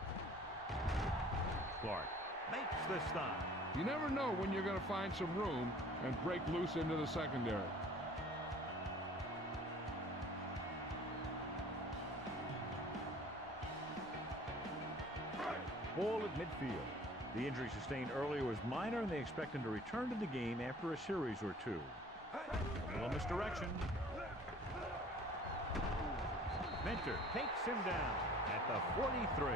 Clark makes the stop. You never know when you're going to find some room and break loose into the secondary. Ball at midfield. The injury sustained earlier was minor, and they expect him to return to the game after a series or two. A little misdirection. Minter takes him down at the 43.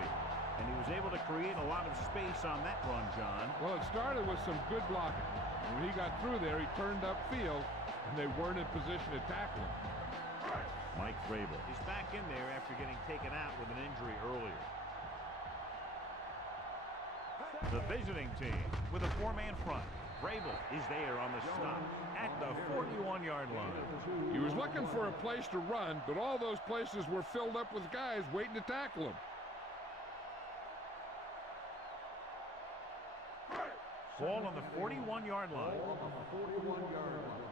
And he was able to create a lot of space on that run, John. Well, it started with some good blocking. When he got through there, he turned upfield, and they weren't in position to tackle him. Mike Vrabel is back in there after getting taken out with an injury earlier. The visiting team with a 4-man front. Vrabel is there on the stop at the 41-yard line. He was looking for a place to run, but all those places were filled up with guys waiting to tackle him. Ball on the 41-yard line. Ball on the 41-yard line.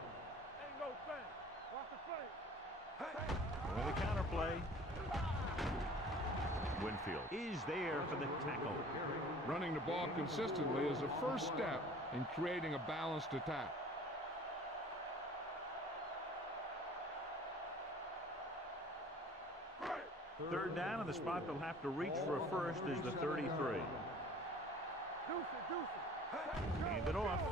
Ain't no thing. Watch the play. With a counterplay. Winfield is there for the tackle. Running the ball consistently is the first step in creating a balanced attack. Third down, and the spot they'll have to reach for a first is the 33. Hand it off.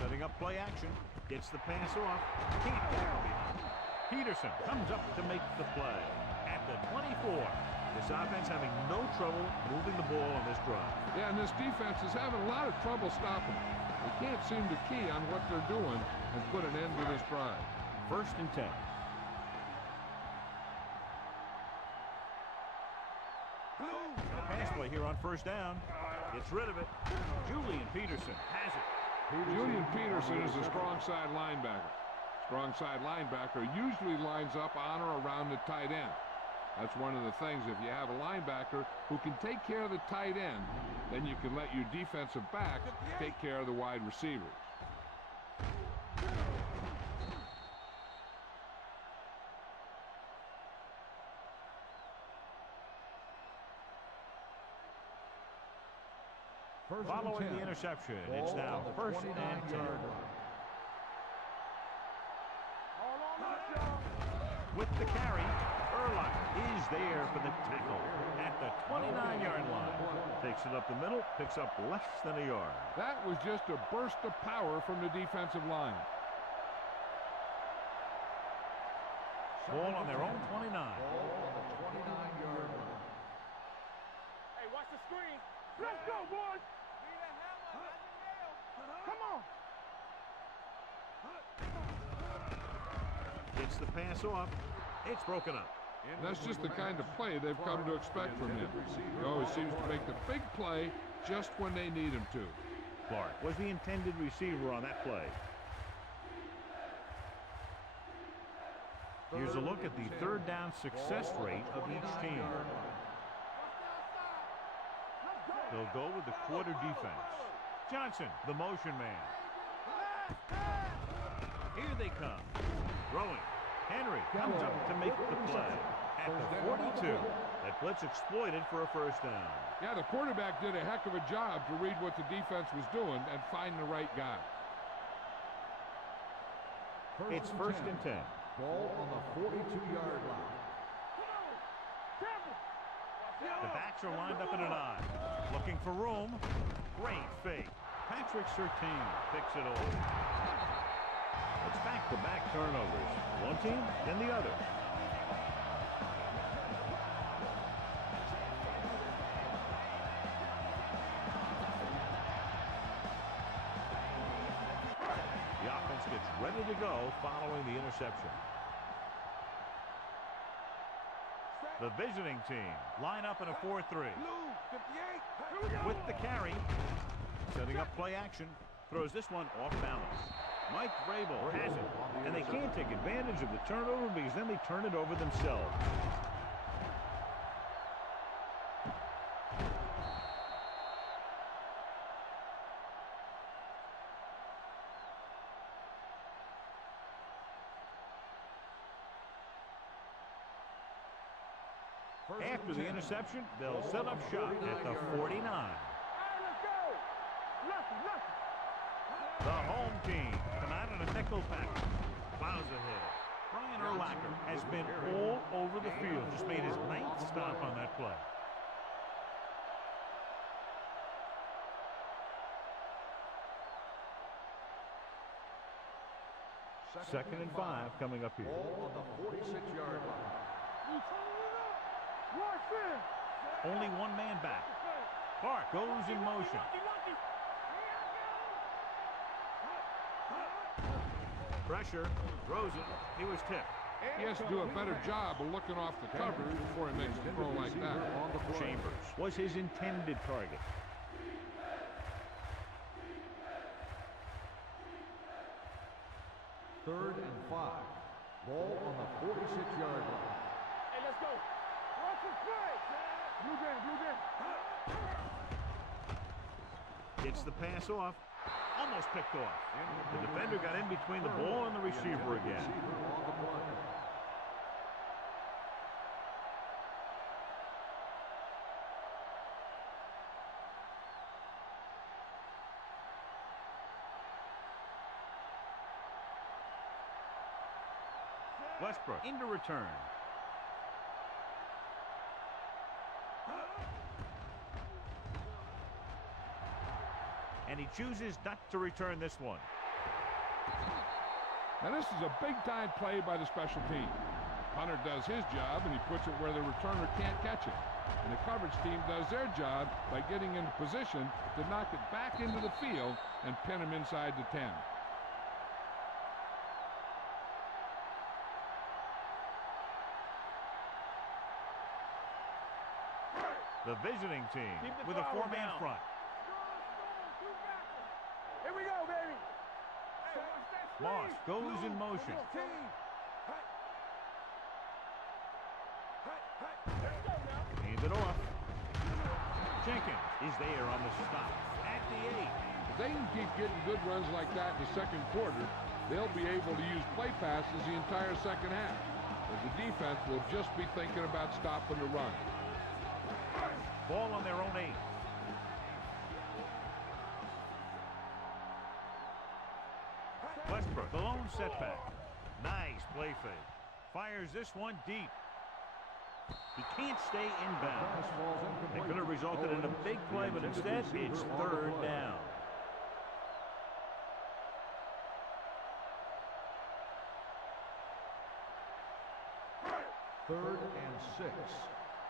Setting up play action. Gets the pass off. Can't get it behind. Peterson comes up to make the play at the 24. This offense having no trouble moving the ball on this drive. Yeah, and this defense is having a lot of trouble stopping them. They can't seem to key on what they're doing and put an end to this drive. 1st and 10. Pass play here on 1st down. Gets rid of it. Julian Peterson has it. Julian Peterson is a strong side linebacker. Strong side linebacker usually lines up on or around the tight end. That's one of the things. If you have a linebacker who can take care of the tight end, then you can let your defensive backs take care of the wide receivers. Following the interception, it's now first and 10. With the carry, Urlacher is there for the tackle at the 29-yard line. Takes it up the middle, picks up less than a yard. That was just a burst of power from the defensive line. Ball on their own 29. Ball on the 29-yard line. Hey, watch the screen. Let's go, boys. Come on. Gets the pass off. It's broken up. That's just the kind of play they've come to expect from him. He always seems to make the big play just when they need him to. Clark was the intended receiver on that play. Here's a look at the third down success rate of each team. They'll go with the quarter defense. Johnson, the motion man. Here they come. Throwing. Henry comes up to make the play. At the 42. That blitz exploited for a first down. Yeah, the quarterback did a heck of a job to read what the defense was doing and find the right guy. It's first and 10. Ball on the 42-yard line. The backs are lined up in an I. Looking for room. Great fake. Patrick Surtain picks it over. It's back-to-back turnovers. One team, then the other. The offense gets ready to go following the interception. The visiting team line up in a 4-3. With the carry, setting up play action, throws this one off balance. Mike Vrabel has it, and they can't take advantage of the turnover because then they turn it over themselves. After the interception, they'll set up shop at the 49. The home team come out in a nickel package. Plows ahead. Brian Urlacher has been all over the field. Just made his 9th stop on that play. Second and 5 coming up here. Ball on the 46-yard line. Only one man back. Clark goes in motion. Pressure, throws it. He was tipped. He has to do a better job of looking off the coverage before he makes a throw like that. Chambers was his intended target. Third and 5. Ball on the 46-yard line. Hey, let's go. Watch this play. Blue game, blue game. Gets the pass off. Almost picked off. The defender got in between the ball and the receiver again. Westbrook into return. And he chooses not to return this one. Now this is a big-time play by the special team. Hunter does his job, and he puts it where the returner can't catch it. And the coverage team does their job by getting into position to knock it back into the field and pin him inside the 10. The visiting team with a 4-man front. Here we go, baby. Moss goes in motion. Hands it off. Jenkins is there on the stop at the 8. If they can keep getting good runs like that in the second quarter, they'll be able to use play passes the entire second half. As the defense will just be thinking about stopping the run. Ball on their own 8. Westbrook, the lone setback. Nice play fake. Fires this one deep. He can't stay inbound. It could have resulted in a big play, but instead it's third down. Third and 6.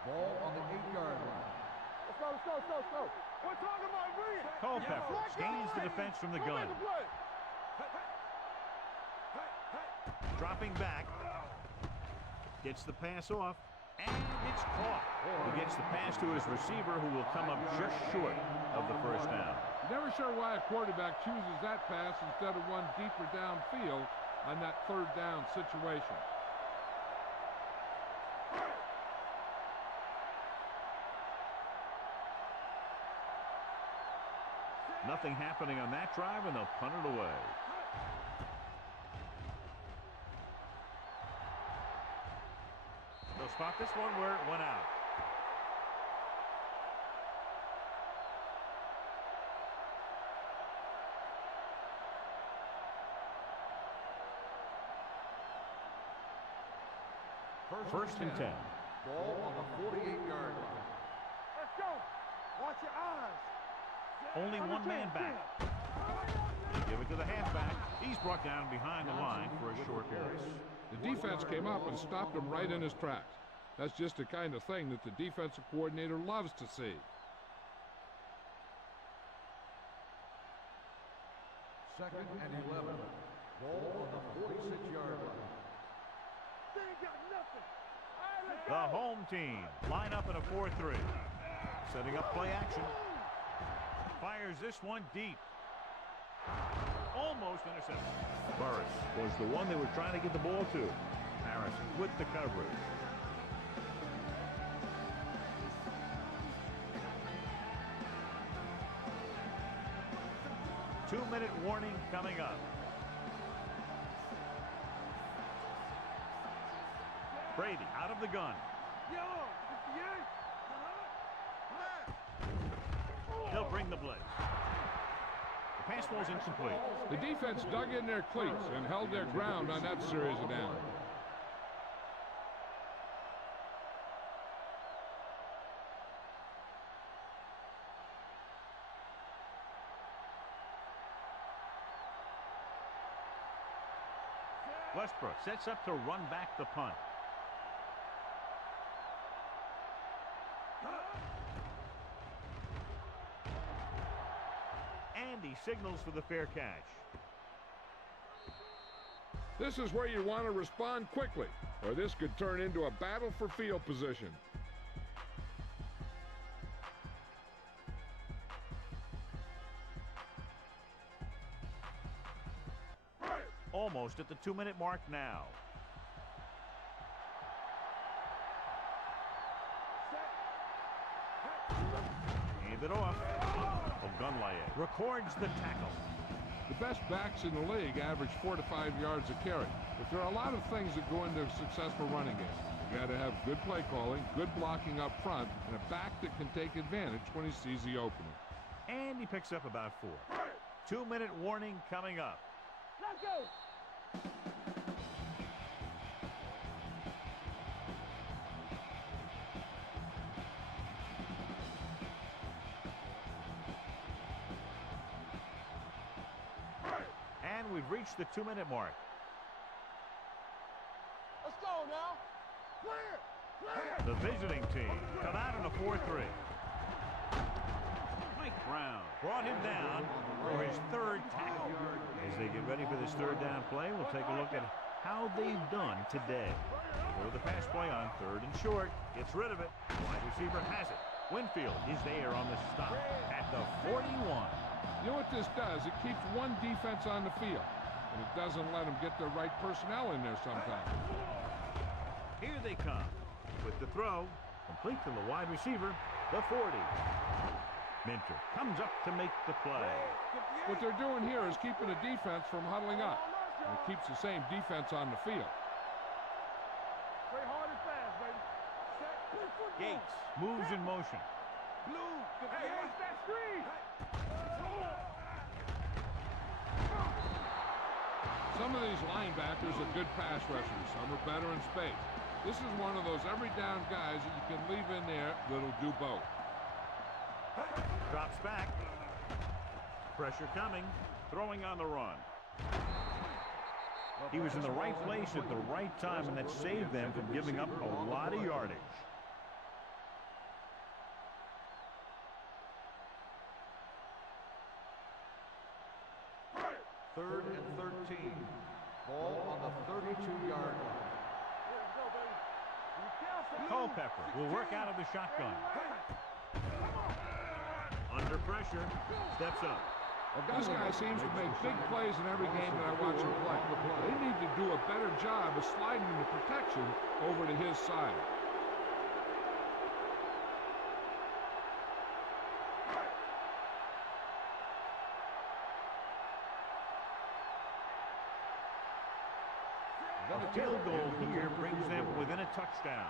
Ball on the 8-yard line. Let's go. We're talking about Reed. Culpepper gains the defense from the gun. Dropping back. Gets the pass off. And it's caught. He gets the pass to his receiver, who will come up just short of the first down. Never sure why a quarterback chooses that pass instead of one deeper downfield on that third down situation. Nothing happening on that drive, and they'll punt it away. They'll spot this one where it went out. First and 10. Ball on the 48-yard line. Let's go. Watch your eyes. Only one man back. They give it to the halfback. He's brought down behind the line for a short area. The defense came up and stopped him right in his tracks. That's just the kind of thing that the defensive coordinator loves to see. Second and 11. Ball on the 46-yard line. They ain't got nothing. All right, let's The go. home team line up in a 4-3. Setting up play action. Fires this one deep. Almost intercepted. Burris was the one they were trying to get the ball to. Harrison with the coverage. Two-minute warning coming up. Brady out of the gun. He'll bring the blitz. The pass ball's incomplete. The defense dug in their cleats and held their ground on that series of downs. Westbrook sets up to run back the punt. And he signals for the fair catch. This is where you want to respond quickly, or this could turn into a battle for field position. Almost at the 2-minute mark now. Hand it off. Ogunlaye records the tackle. The best backs in the league average 4 to 5 yards a carry. But there are a lot of things that go into a successful running game. You got to have good play calling, good blocking up front, and a back that can take advantage when he sees the opening. And he picks up about 4. 2-minute warning coming up. Let's go. And we've reached the 2-minute mark. Let's go now. Clear. The visiting team come out in a 4-3. Mike Brown brought him down for his third tackle. As they get ready for this third down play, we'll take a look at how they've done today. Throw the pass play on 3rd and short. Gets rid of it. Wide receiver has it. Winfield is there on the stop at the 41. You know what this does? It keeps one defense on the field, and it doesn't let them get the right personnel in there sometimes. Here they come. With the throw, complete to the wide receiver, the 40. Minter comes up to make the play. What they're doing here is keeping the defense from huddling up. And it keeps the same defense on the field. Play hard and fast, baby. Set. Gates moves in motion. Blue. Hey, what's that screen? Some of these linebackers are good pass rushers. Some are better in space. This is one of those every down guys that you can leave in there that'll do both. Drops back. Pressure coming. Throwing on the run. He was in the right place at the right time, and that saved them from giving up a lot of yardage. Third and 13. Ball on the 32-yard line. Culpepper will work out of the shotgun. Under pressure. Steps up. This guy seems to make big plays in every game that I watch him play. They need to do a better job of sliding into protection over to his side. A field goal here brings them within a touchdown.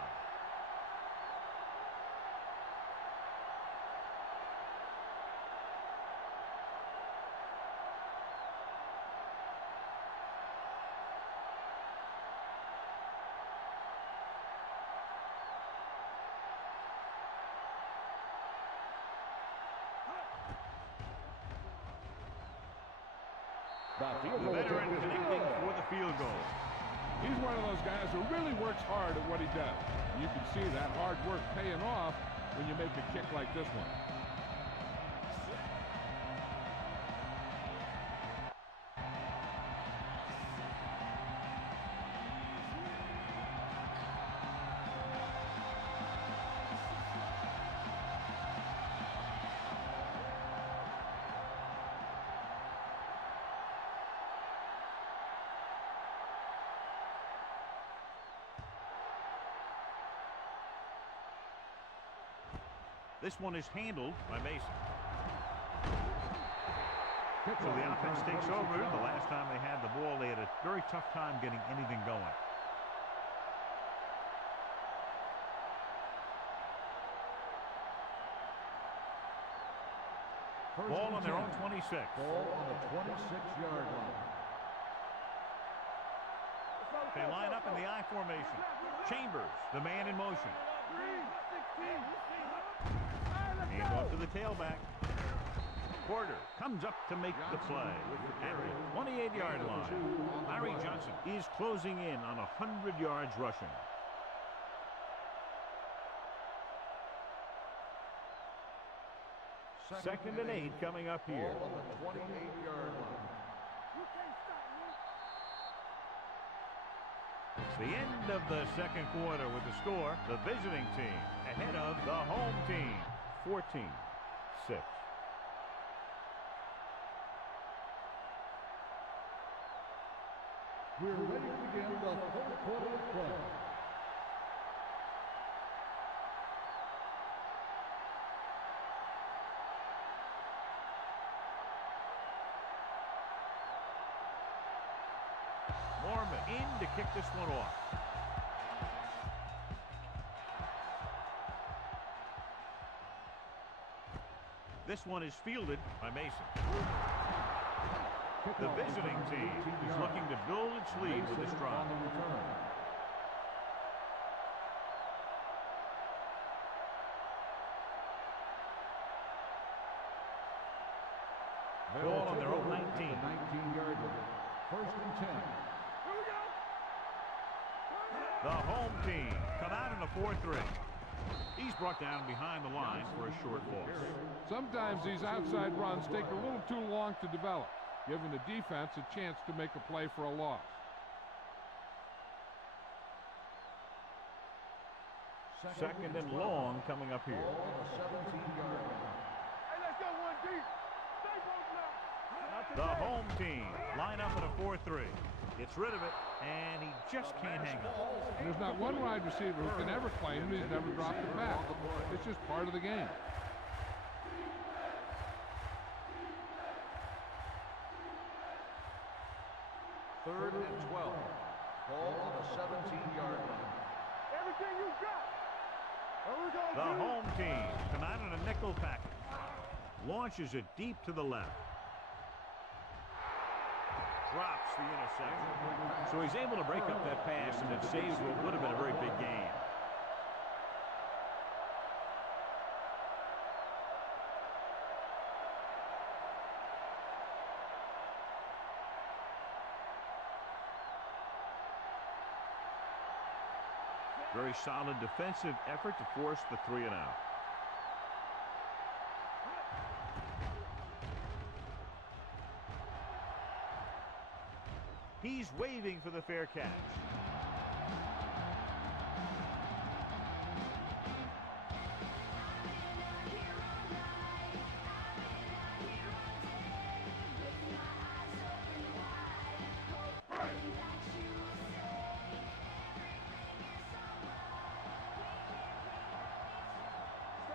The veteran connecting for the field goal. He's one of those guys who really works hard at what he does. You can see that hard work paying off when you make a kick like this one. This one is handled by Mason. So the offense takes over. The last time they had the ball, they had a very tough time getting anything going. Ball on their own 26. Ball on the 26-yard line. They line up in the I formation. Chambers, the man in motion. Hand off to the tailback. Porter comes up to make the play at the 28-yard line. Larry Johnson is closing in on 100 yards rushing. Second and 8 coming up here. Ball on the 28-yard line. It's the end of the second quarter with the score. The visiting team ahead of the home team. 14-6. We're ready to begin the third quarter of play. Mormon in to kick this one off. This one is fielded by Mason. The visiting team is looking to build its lead with this drive. Ball on their own 19. 19-yard line. First and 10. The home team come out in a 4-3. He's brought down behind the line for a short loss. Sometimes these outside runs take a little too long to develop, giving the defense a chance to make a play for a loss. Second and long coming up here. Ball on the 17-yard line. Hey, let's go one deep. Stay both now. The home team line up in a 4-3. Gets rid of it, and he just can't hang on. There's not one wide receiver who can ever claim he's never dropped it back. It's just part of the game. Third and 12. Ball on the 17-yard line. Everything you got. The home team come out in a nickel package. Launches it deep to the left. drops the interception. So he's able to break up that pass, and it saves what would have been a very big gain. Very solid defensive effort to force the 3-and-out. He's waving for the fair catch.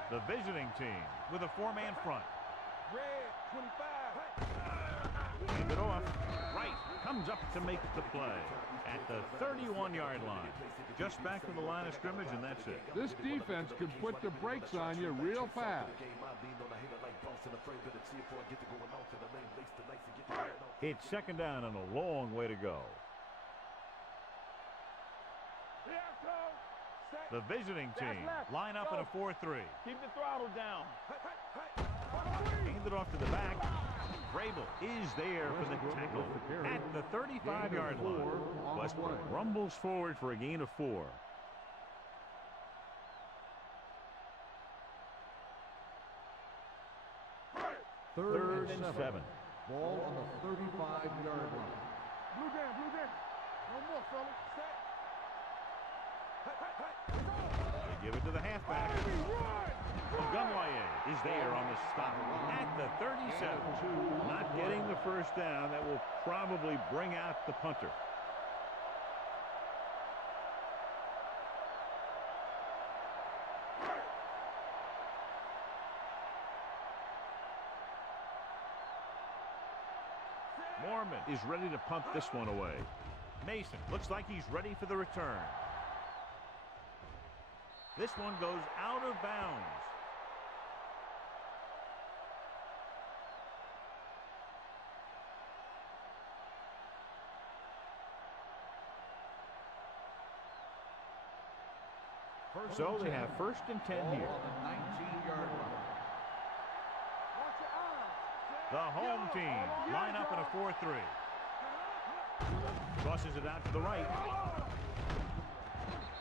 The visiting team with a 4-man front. Red, 25. Hand it off. Right comes up to make the play at the 31-yard line. Just back to the line of scrimmage, and that's it. This defense could put the brakes on you real fast. It's second down and a long way to go. The visiting team line up in a 4-3. Keep the throttle down. Hand it off to the back. Vrabel is there for the tackle at the 35-yard line. Westbrook rumbles forward for a gain of 4. Third and 7. Ball on the 35-yard line. Blue down, blue down. No more, fella. They give it to the halfback. Ogunwaye is there on the stop at the 37. Not getting the first down. That will probably bring out the punter. Mormon is ready to punt this one away. Mason looks like he's ready for the return. This one goes out of bounds. So they have first and 10 here. On the 19-yard line. The home team line up in a 4-3. Tosses it out to the right.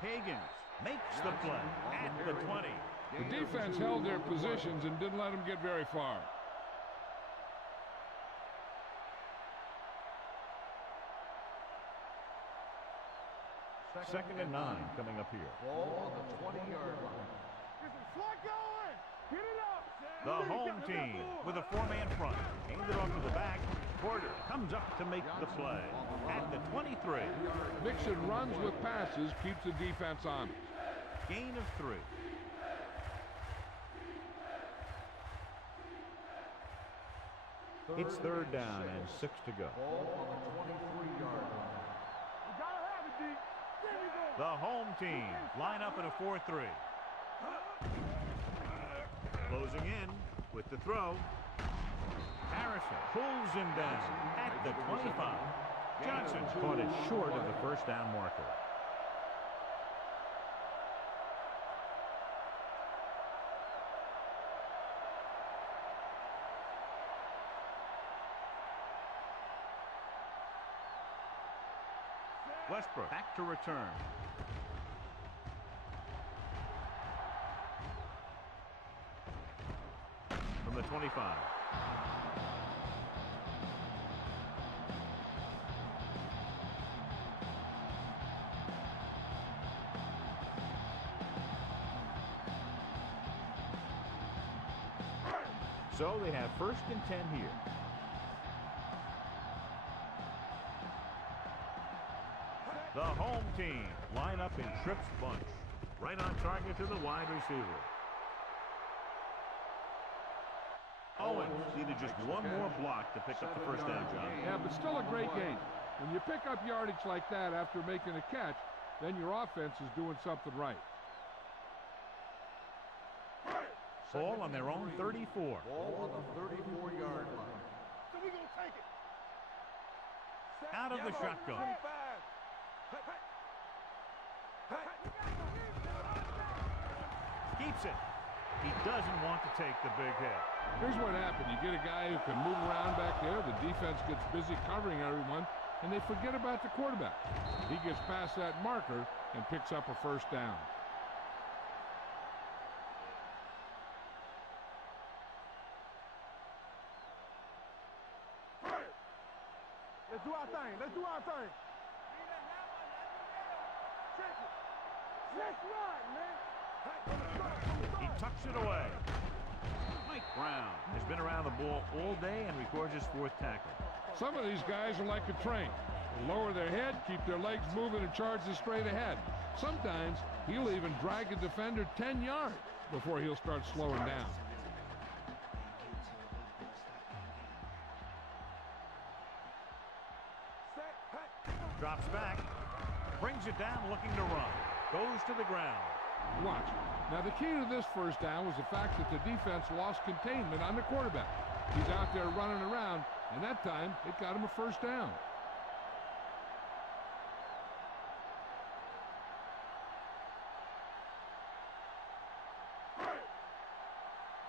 Higgins makes the play at the 20. The defense held their positions and didn't let them get very far. Second and 9 coming up here. Ball on the 20-yard line. The home team with a 4-man front. Handed off to the back. Porter comes up to make the play at the 23. Mixon runs with passes, keeps the defense on. Gain of 3. It's third down and 6 to go. Ball on the 23-yard line. The home team line up in a 4-3. Closing in with the throw. Harrison pulls him down at the 25. Johnson caught it short of the first down marker. Westbrook back to return. From the 25. So they have first and 10 here. The home team line up in trips bunch. Right on target to the wide receiver. Owens needed just one more block to pick up the first down, John. Yeah, but still a great game. When you pick up yardage like that after making a catch, then your offense is doing something right. Ball on their own 34. Ball on the 34-yard line. So we gonna take it. out of the shotgun. Keeps it. He doesn't want to take the big hit. Here's what happened. You get a guy who can move around back there. The defense gets busy covering everyone, and they forget about the quarterback. He gets past that marker and picks up a first down. Let's do our thing. Let's do our thing. Let's run, man. He tucks it away. Mike Brown has been around the ball all day and records his 4th tackle. Some of these guys are like a train. They lower their head, keep their legs moving, and charge it straight ahead. Sometimes he'll even drag a defender 10 yards before he'll start slowing down. Drops back, brings it down, looking to run. Goes to the ground. Watch. Now, the key to this first down was the fact that the defense lost containment on the quarterback. He's out there running around, and that time it got him a first down.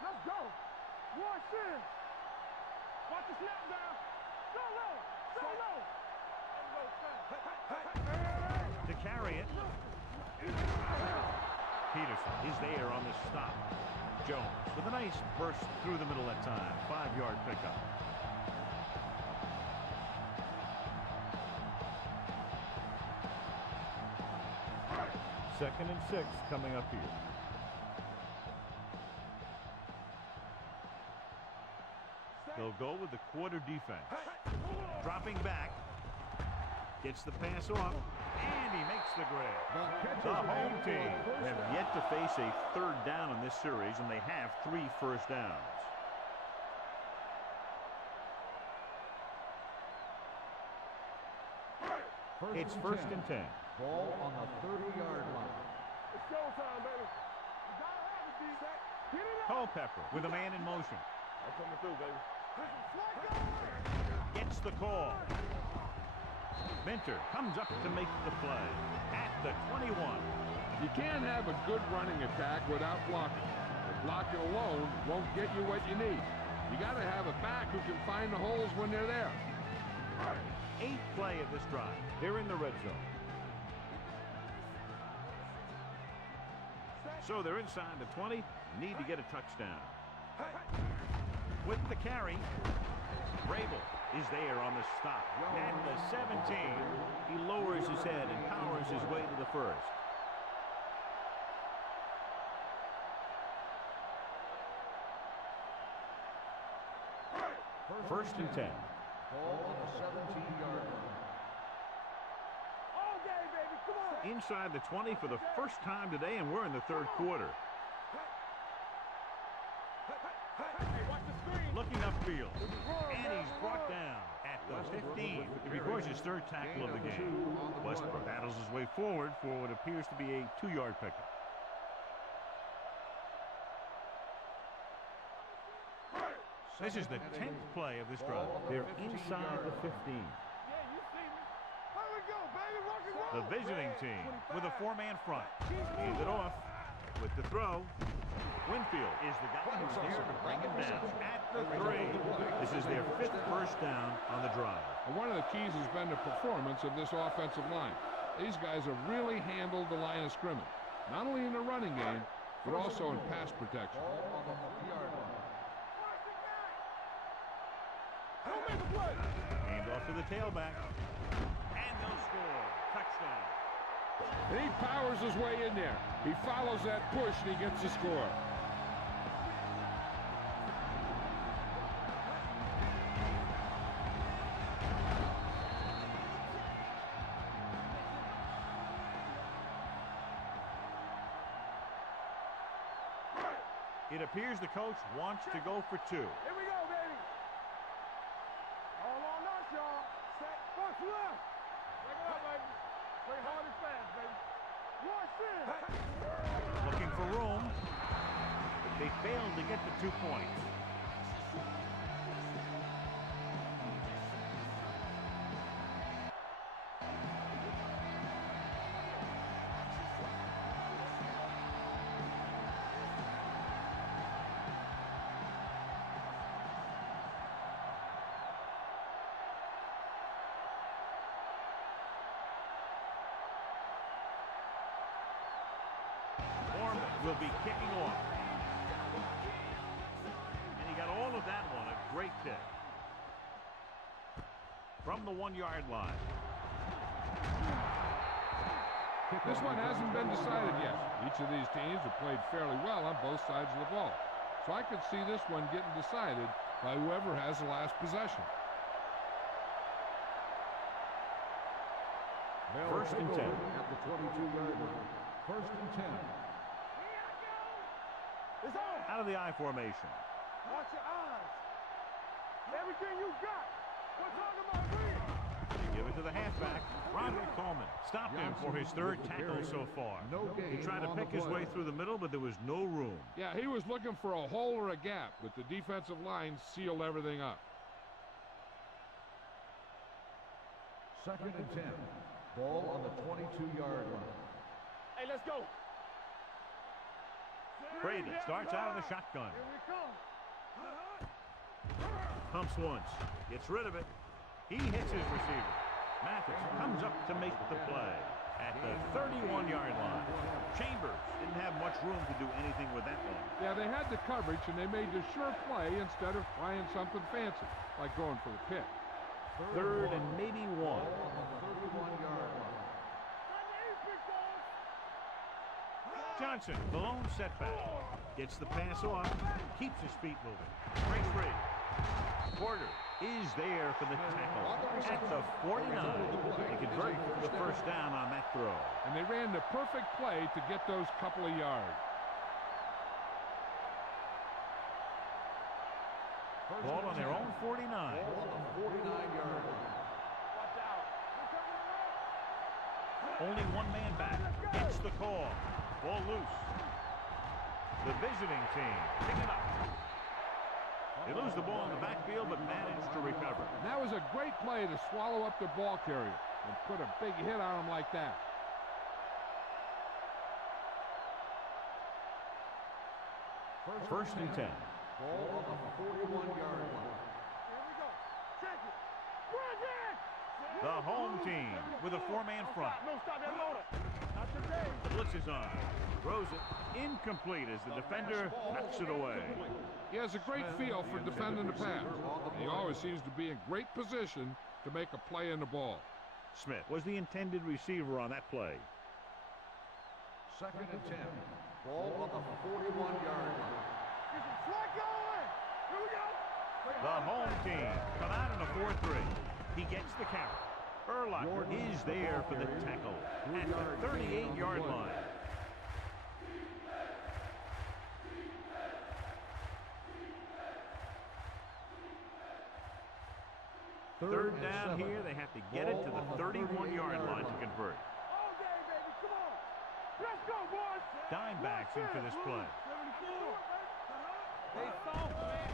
Let's go. Watch this. Watch the snap down. Go low. Go low. To carry it. Peterson is there on the stop. Jones with a nice burst through the middle that time. 5-yard pickup. Second and 6 coming up here. They'll go with the quarter defense. Dropping back. Gets the pass off, and he makes the grab. The home team have yet to face a 3rd down in this series, and they have 3 first downs. It's first and 10. Ball on the 30-yard line. It's showtime, baby. You gotta have it, D. Get it up. Culpepper with a man in motion. I'm coming through, baby. Gets the call. Minter comes up to make the play at the 21. You can't have a good running attack without blocking. The blocking alone won't get you what you need. You got to have a back who can find the holes when they're there. 8th play of this drive. They're in the red zone. So they're inside the 20. Need to get a touchdown. With the carry, Rabel is there on the stop. At the 17, he lowers his head and powers his way to the first. First and 10. Ball on the 17-yard line. All day, baby. Come on. Inside the 20 for the first time today, and we're in the 3rd quarter. Watch the screen. Looking upfield, and he's brought down at the 15. He records his 3rd tackle of the game. Westbrook battles his way forward for what appears to be a 2-yard pickup. This is the 10th play of this drive. They're inside the 15. Yeah, you see me. Here we go, baby. Rock and roll. The visiting team with a 4-man front. Hand it off with the throw. Winfield is the guy who's there to bring him down at the 3. This is their 5th first down on the drive. And one of the keys has been the performance of this offensive line. These guys have really handled the line of scrimmage, not only in the running game, but also in pass protection. Ball on the 50-yard line. Hand off to the tailback. And they'll score. Touchdown. And he powers his way in there. He follows that push and he gets the score. It appears the coach wants to go for 2. Here we go, baby. All on us, y'all. Set. First left. Bring it up, baby. Play hard and fast, baby. Watch this. Looking for room. They failed to get the 2 points. will be kicking off. And he got all of that one. A great kick. From the 1-yard line. This one hasn't been decided yet. Each of these teams have played fairly well on both sides of the ball. So I could see this one getting decided by whoever has the last possession. First and 10 at the 22-yard line. First and 10. It's on. Out of the I formation. Watch your eyes. Everything you got. What's on my rear? They give it to the halfback, Roderick Coleman. Stopped him for his third tackle so far. He tried to pick his way through the middle, but there was no room. Yeah, he was looking for a hole or a gap, but the defensive line sealed everything up. Second and 10. Ball on the 22-yard line. Hey, let's go. Brady starts out of the shotgun. Here we come. Pumps once. Gets rid of it. He hits his receiver. Mathis comes up to make the play at the 31-yard line. Chambers didn't have much room to do anything with that one. Yeah, they had the coverage, and they made the sure play instead of trying something fancy, like going for the pick. Third and maybe one. On the 31-yard line. Johnson, the lone setback. Gets the pass off. Keeps his feet moving. Breaks free. Porter is there for the tackle at the 49. They convert for the first down on that throw. And they ran the perfect play to get those couple of yards. Ball on their own 49. Ball on the 49-yard line. Watch out. Only one man back. Gets the call. Ball loose. The visiting team pick it up. They lose the ball in the backfield, but manage to recover. And that was a great play to swallow up the ball carrier and put a big hit on him like that. First and 10. Ball on the 41-yard line. Here we go. Check it. Run it. The home team with a four-man front. No, stop that motor. Not today. The blitz is on. Throws it incomplete as the defender knocks it away. He has a great feel for defending the pass. He always seems to be in great position to make a play in the ball. Smith was the intended receiver on that play. Second and 10. Ball on the 41-yard line. Get some slack going. Here we go. The home team come out in a 4-3. He gets the carry. Urlacher is there for the tackle at the 38-yard line. Third down here. They have to get it to the 31-yard line to convert. All day, baby. Come on. Let's go, boys. Dime backs in for this play. 74. They soft, man.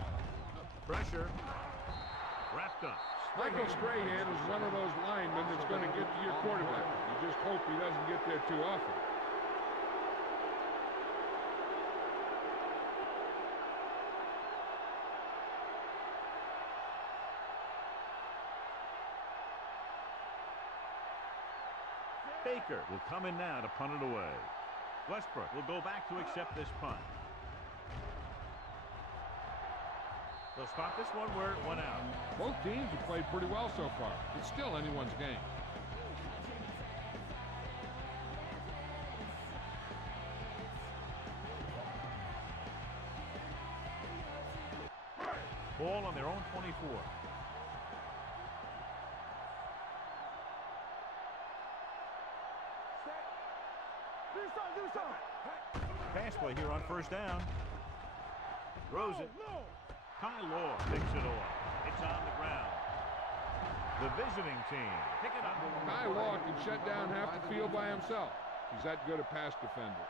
Pressure. Wrapped up. Michael Strahan is one of those linemen that's going to get to your quarterback. You just hope he doesn't get there too often. Baker will come in now to punt it away. Westbrook will go back to accept this punt. They'll stop this one where it went out. Both teams have played pretty well so far. It's still anyone's game. Ball on their own 24. Do something. Pass play here on first down. Throws it. No. Ty Law picks it off. It's on the ground. The visiting team pick it up. Ty Law can shut down half the field by himself. He's that good a pass defender.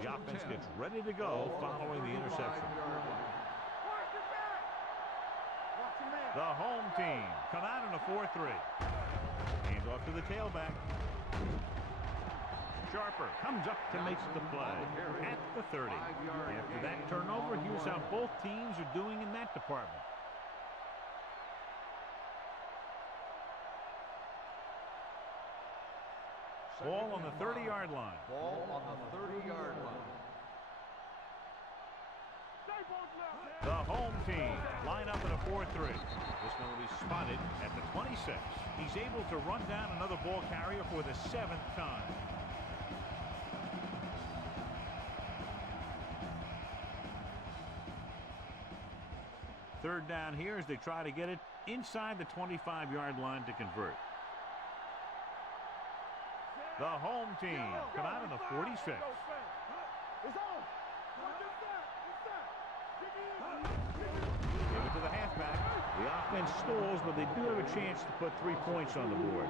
The offense gets ready to go following the interception. The home team come out in a 4-3. Hands off to the tailback. Sharper comes up to make the play at the 30. After that turnover, here's how both teams are doing in that department. Ball on the 30-yard line. Ball on the 30-yard line. The home team line up in a 4-3. This one will be spotted at the 26. He's able to run down another ball carrier for the 7th time. Third down here as they try to get it inside the 25-yard line to convert. The home team come out in the 46. It's on. Give it to the halfback. The offense stalls, but they do have a chance to put 3 points on the board.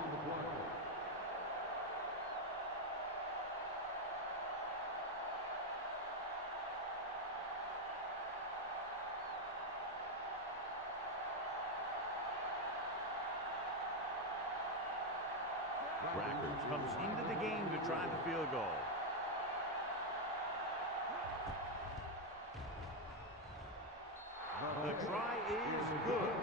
Rackers comes into the game to try the field goal. The try is good.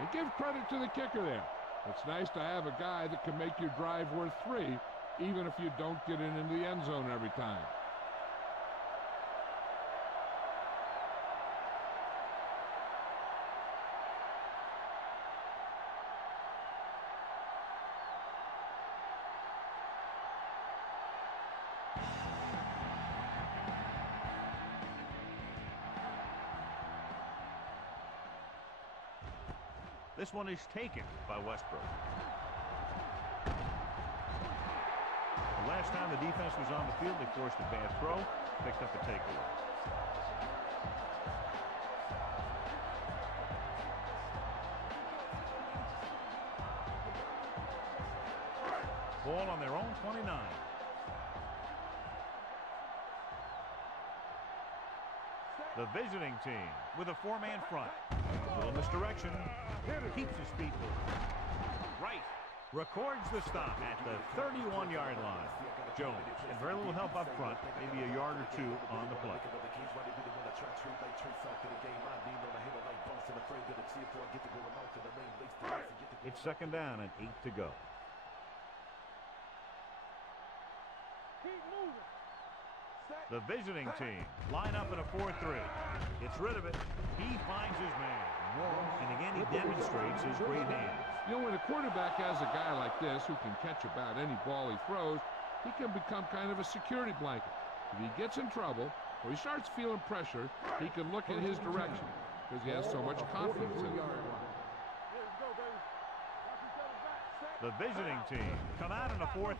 And give credit to the kicker there. It's nice to have a guy that can make your drive worth 3, even if you don't get it into the end zone every time. This one is taken by Westbrook. The last time the defense was on the field, they forced a bad throw, picked up a takeaway. Ball on their own 29. The visiting team with a 4-man front. A little misdirection. Keeps his feet moving. Right. Records the stop at the 31-yard line. Jones, and very little help up front. Maybe a yard or 2 on the play. It's second down and 8 to go. Keep moving. The visiting team line up in a 4-3. Gets rid of it. He finds his man. And again, he demonstrates his great hands. You know, when a quarterback has a guy like this who can catch about any ball he throws, he can become kind of a security blanket. If he gets in trouble or he starts feeling pressure, he can look in his direction because he has so much confidence in him. The visiting team come out in a 4-3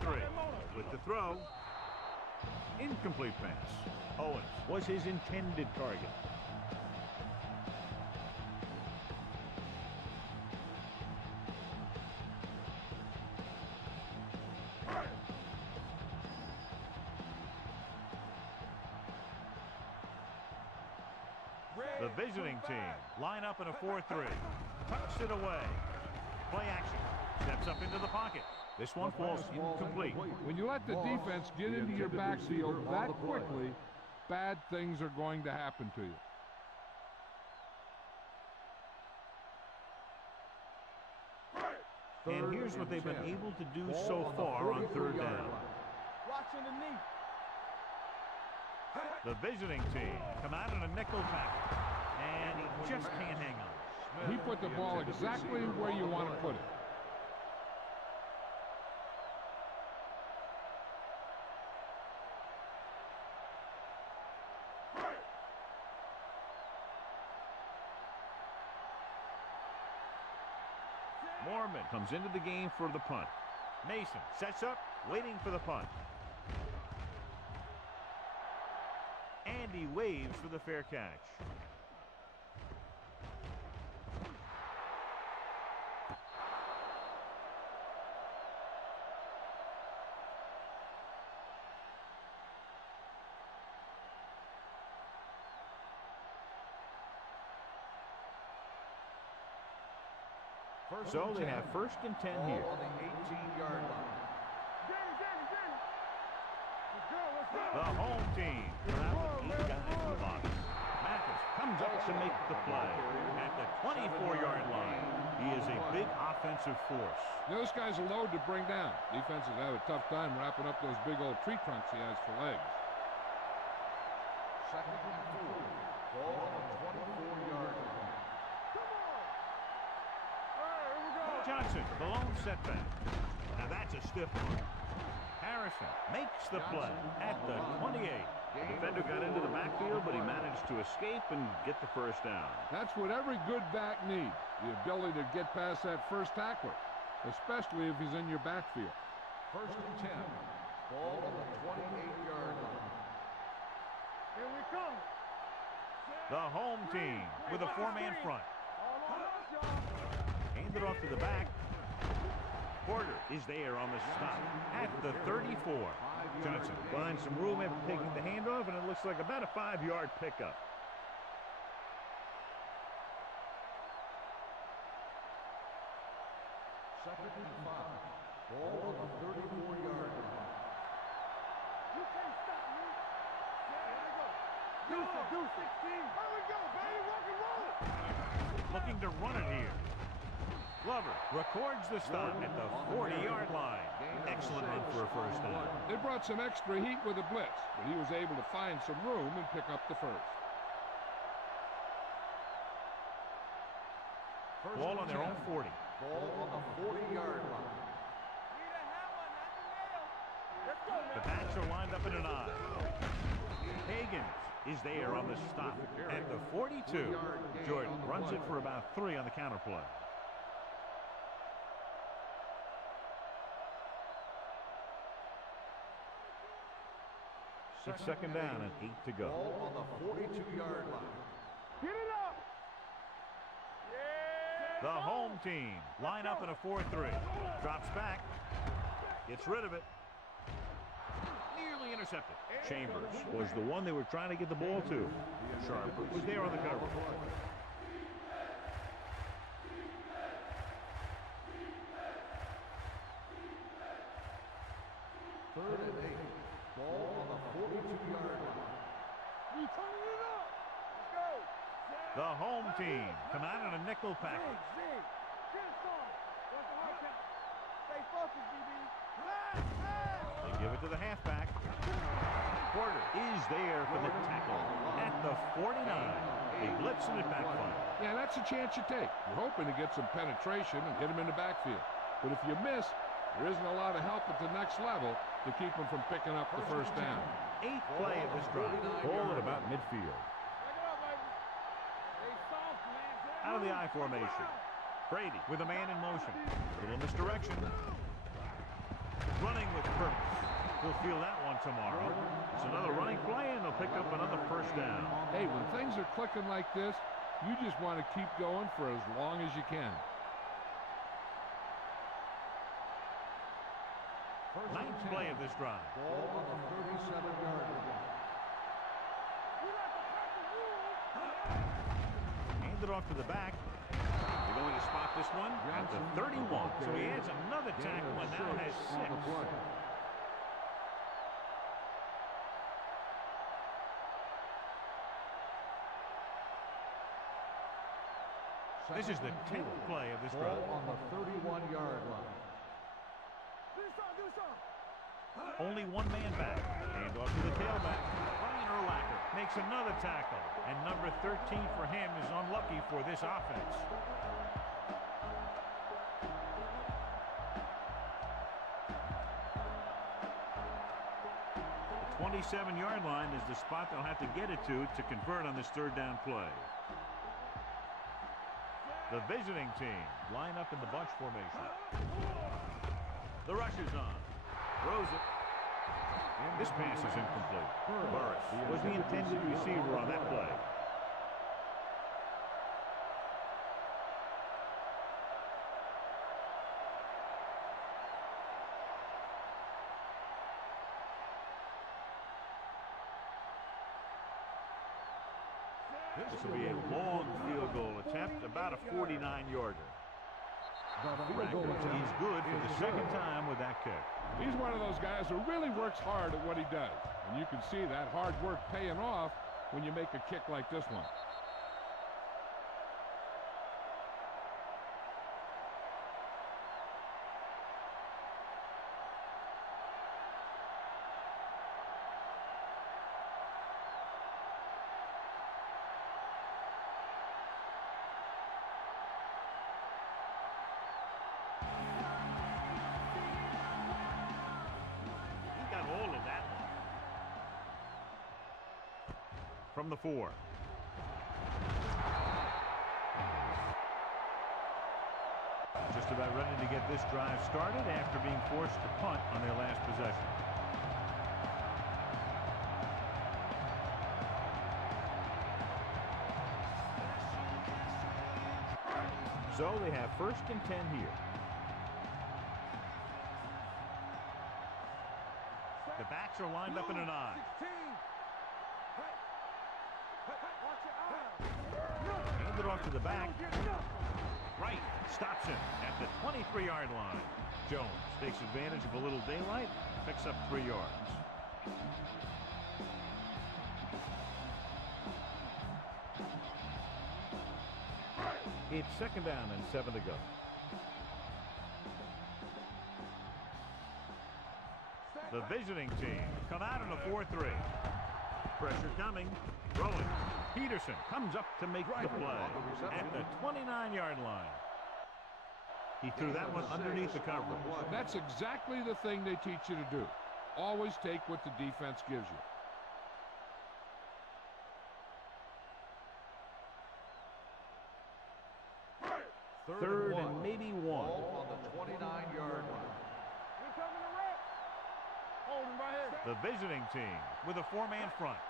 with the throw. Incomplete pass. Owens was his intended target. The visiting team line up in a 4-3. Tucks it away. Play action. Steps up into the pocket. This one falls incomplete. When you let the defense get into your backfield that quickly, bad things are going to happen to you. And here's what they've been able to do so far on third down. Watching the knee. The visiting team come out in a nickel tackle. And he just can't hang on. He put the ball exactly where you want to put it. Mormon comes into the game for the punt. Mason sets up, waiting for the punt. And he waves for the fair catch. So they have first and 10 here. On the 18-yard line. The home team without with 8 guys in the box. Mathis comes up to make the play at the 24-yard line. He is a big offensive force. This guy's a load to bring down. Defenses have a tough time wrapping up those big old tree trunks he has for legs. Second and 4. Ball on the 24-yard line. Come on! All right, here we go. Johnson, the lone setback. Now that's a stiff one. Harrison makes the play at the 28. The defender got into the backfield, but he managed to escape and get the first down. That's what every good back needs, the ability to get past that first tackler, especially if he's in your backfield. First and 10. Ball on the 28-yard line. Here we come. The home team with a 4-man front. All on us, y'all. Hand it off to the back. Porter is there on the stop at the 34. Johnson finds some room after taking the handoff, and it looks like about a 5-yard pickup. Second and 5. Ball on the 34-yard line. You can't stop me. Here we go. Deuce it. 16. Here we go, baby. Rock and roll. Looking to run it here. Glover records the stop at the 40-yard line. Excellent run for a first down. They brought some extra heat with the blitz, but he was able to find some room and pick up the first. Ball on their own 40. Ball on the 40-yard line. Need a hammer, not the nail. Let's go, man. The backs are lined up in an I. Higgins is there on the stop at the 42. Jordan runs it for about 3 on the counter play. It's second down and 8 to go. Ball on the 42-yard line. Get it up. Yeah. The home team line up in a 4-3. Drops back. Gets rid of it. Nearly intercepted. Chambers was the one they were trying to get the ball to. Sharp was there on the cover. Third and 8. Ball on the 42-yard line. We turning it up. Let's go. The home team come out in a nickel package. Zig. Get started. What's the hard count? Stay focused, DB. They give it to the halfback. Porter is there for the tackle at the 49. They blitzing it backfire. Yeah, that's a chance you take. You're hoping to get some penetration and hit him in the backfield. But if you miss, there isn't a lot of help at the next level to keep him from picking up the first down. 8th play of this drive. Ball at about midfield. Back it up, baby. Stay soft, man. Out of the I formation. Brady with a man in motion. Little misdirection. Running with purpose. He'll feel that one tomorrow. It's another running play, and they'll pick up another first down. Hey, when things are clicking like this, you just want to keep going for as long as you can. 9th play of this drive. Ball on the 37-yard line. We like to crack the rules. Hand it off to the back. They're going to spot this one at the 31. So he adds another tackle and now has 6. This is the 10th play of this drive. Ball on the 31-yard line. Do something. Only one man back. Hand off to the tailback. Ryan Urlacher makes another tackle. And number 13 for him is unlucky for this offense. The 27-yard line is the spot they'll have to get it to convert on this third down play. The visiting team line up in the bunch formation. The rush is on. Throws it. And this pass is incomplete. Burris was the intended receiver on that play. This will be a long field goal attempt, about a 49-yarder. He's good for the second time with that kick. He's one of those guys who really works hard at what he does. And you can see that hard work paying off when you make a kick like this one. From the 4. Just about ready to get this drive started after being forced to punt on their last possession. So they have 1st and 10 here. The backs are lined up in an I. Hand it off to the back. Right, stops him at the 23-yard line. Jones takes advantage of a little daylight, picks up 3 yards. It's 2nd down and 7 to go. The visiting team come out in a 4-3. Pressure coming. Throwing. Peterson comes up to make the play at the 29-yard line. He threw that one underneath the coverage. That's exactly the thing they teach you to do. Always take what the defense gives you. 3rd and maybe 1. Ball on the 29-yard line. We coming to wreck. Hold him right here. The visiting team with a 4-man front.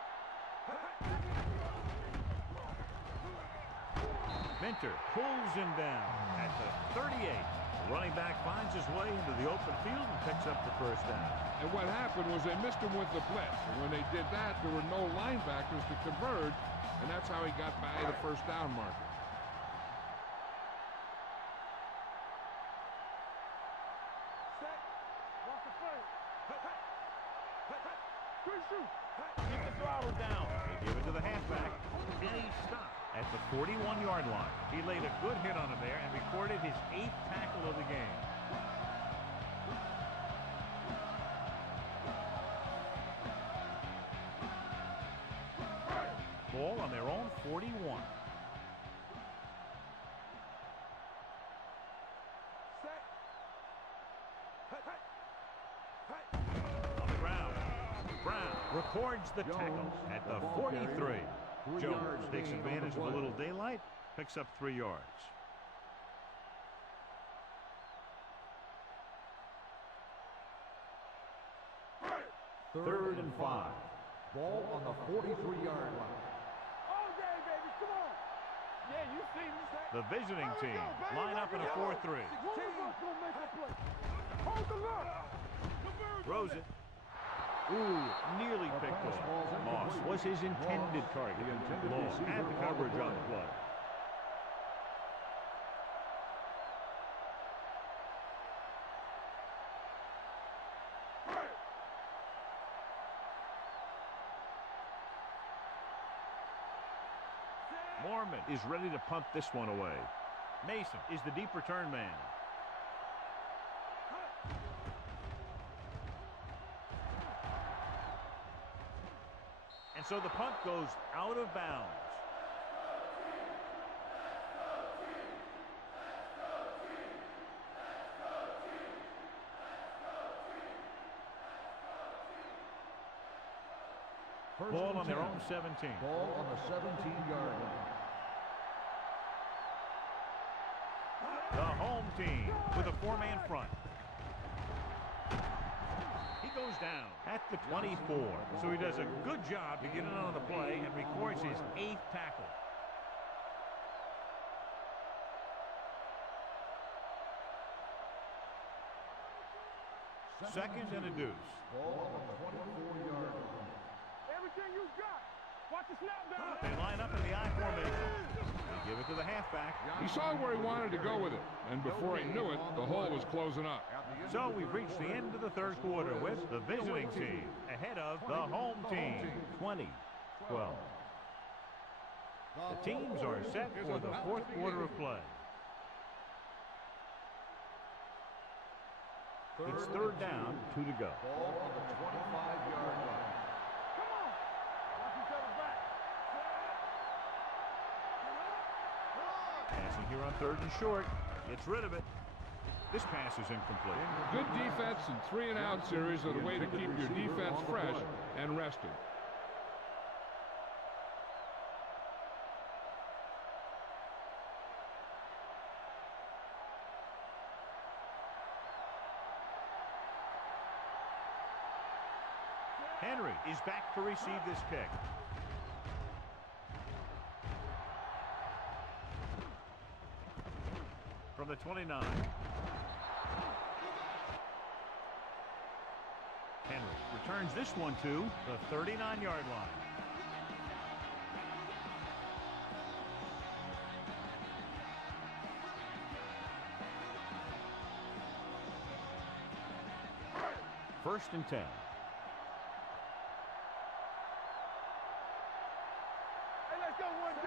Minter pulls him down at the 38. The running back finds his way into the open field and picks up the 1st down. And what happened was they missed him with the blitz. And when they did that, there were no linebackers to converge, and that's how he got by the 1st down marker. Keep the throttle down. They give it to the halfback, and he stopped at the 41-yard line. He laid a good hit on him there and recorded his 8th tackle of the game. Ball on their own 41. On the ground, Brown records the tackle at the 43. Jones takes advantage of a little daylight, picks up 3 yards. Third and 5. Ball on the 43-yard line. All day, baby. Come on. Yeah, you see me. The visiting team line up in a 4-3. One of us gonna make a play. Hold the look. Throws it. Ooh, nearly picked off. Moss was his intended target. Long had the coverage on the play. Mormon is ready to punt this one away. Mason is the deep return man. And so the punt goes out of bounds. Ball on their own 17. Ball on the 17-yard line. The home team with a 4-man front. He goes down at the 24. So he does a good job to get in on the play and records his 8th tackle. Second and a deuce. Ball on the 24-yard line. Everything you got. Watch the snap down. They line up in the I formation. They give it to the halfback. He saw where he wanted to go with it, and before he knew it, the hole was closing up. So we've reached the end of the third quarter with the visiting team ahead of the home team, 20-12. The teams are set for the fourth quarter of play. It's third down, 2 to go. Ball on the 25-yard line. Come on. Watch each other back. Passing here on third and short. Gets rid of it. This pass is incomplete. Good defense and 3-and-out series are the way to keep your defense fresh and rested. Henry is back to receive this kick. From the 29. Henry returns this one to the 39-yard line. First and 10.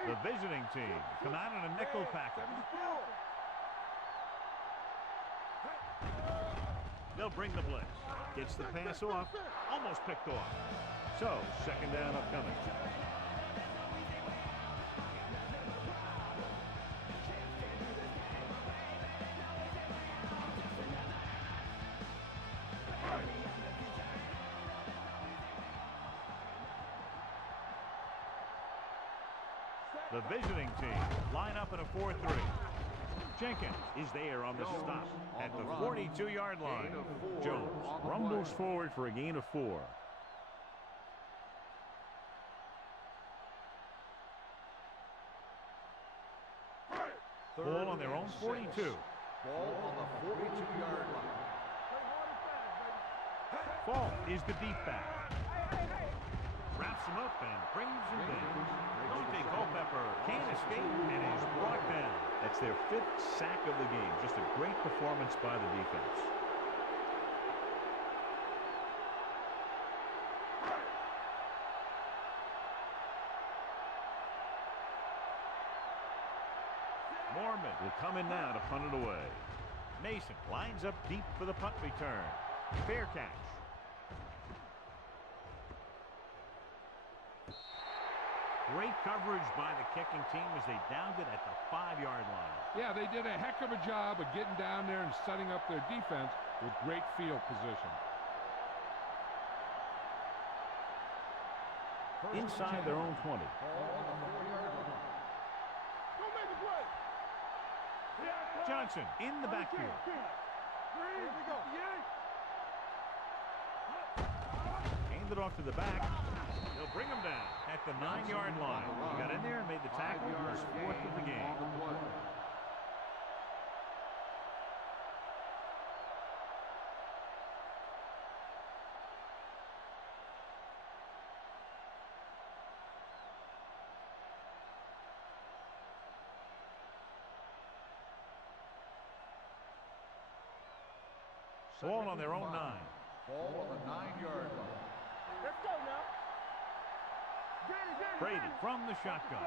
The visiting team come out in a nickel package. They'll bring the blitz. Gets the pass off. Almost picked off. So, second down upcoming. The visiting team line up in a 4-3. Jenkins is there on the stop at the 42-yard line. Jones rumbles forward for a gain of 4. Ball on their own 42. Ball on the 42-yard line. Fall is the deep back. Wraps him up and brings him down. Dante Culpepper can't escape and is brought down. That's their 5th sack of the game. Just a great performance by the defense. Mormon will come in now to punt it away. Mason lines up deep for the punt return. Fair catch. Great coverage by the kicking team as they downed it at the 5-yard line. Yeah, they did a heck of a job of getting down there and setting up their defense with great field position. Inside their own 20. Ball on the 4-yard line. Go make the play. Johnson in the backfield. Here we go. Hand it off to the back. They'll bring him down at the 9-yard line. He got in there and made the tackle. His 4th of the game. Ball on their own 9. Ball on the 9-yard line. Let's go now. Brady from the shotgun.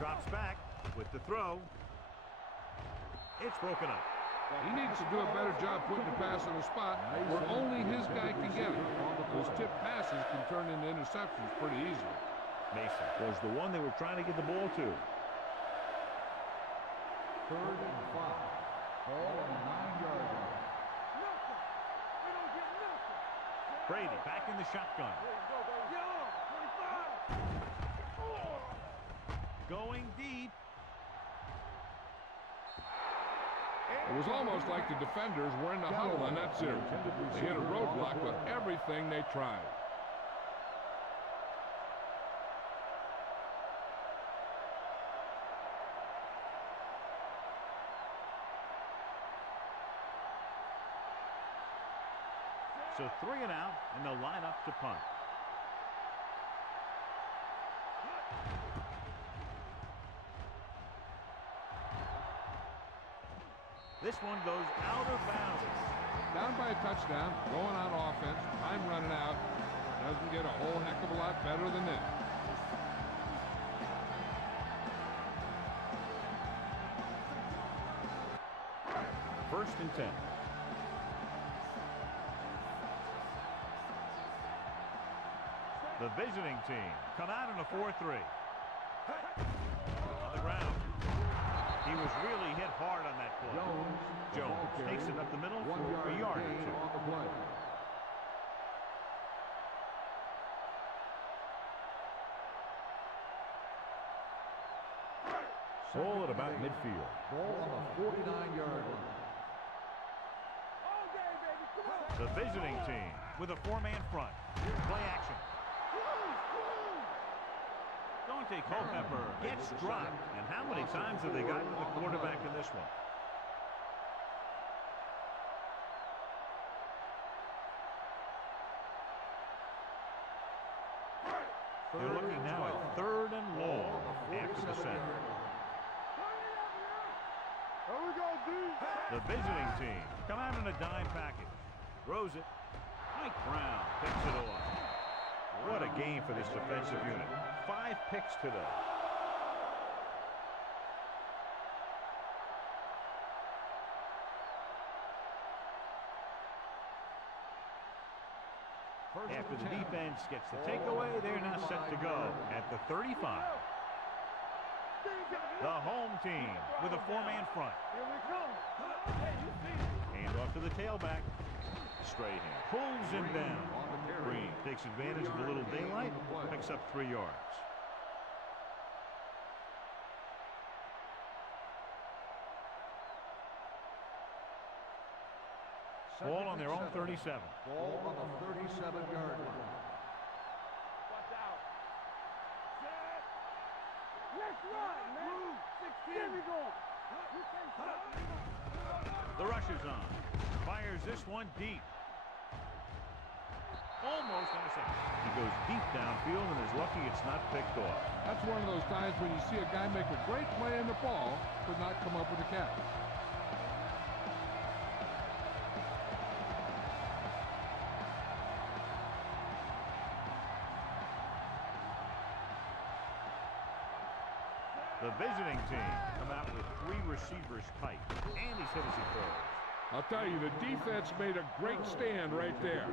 Drops back with the throw. It's broken up. He needs to do a better job putting the pass in a spot where only his guy can get it. Those tip passes can turn into interceptions pretty easily. Mason was the one they were trying to get the ball to. 3rd and 5. Ball on the 9-yard line. Brady back in the shotgun. Going deep. It was almost like the defenders were in the huddle in that series. They hit a roadblock with everything they tried. So 3 and out, and they'll line up to punt. one goes out of bounds. Down by a touchdown, going on offense, time running out. Doesn't get a whole heck of a lot better than this. First and 10. The visiting team come out in a 4-3. On the ground. He was really hit hard on that play. Jones takes it up the middle for a yard or two. On the play. Ball at about midfield. Ball on the 49-yard line. The visiting team with a four-man front. Play action. Dante Culpepper gets dropped. And how many times have they gotten to the quarterback in this one? They're looking now at 3rd and long after the center. The visiting team come out in a dime package. Throws it. Mike Brown picks it off. What a game for this defensive unit. 5 picks today. After the defense gets the takeaway, they're now set to go at the 35. The home team with a four-man front. Hand off to the tailback. Strahan pulls him down. Green takes advantage of a little daylight, picks up 3 yards. Ball on their own 37. Ball on the 37-yard line. Watch out. Let's run, man. 16. Here we go. The rush is on. Fires this one deep. Almost intercepted. He goes deep downfield and is lucky it's not picked off. That's one of those times when you see a guy make a great play in the ball, but not come up with a catch. The visiting team come out with 3 receivers tight, and he's hit as he throws. I'll tell you, the defense made a great stand right there.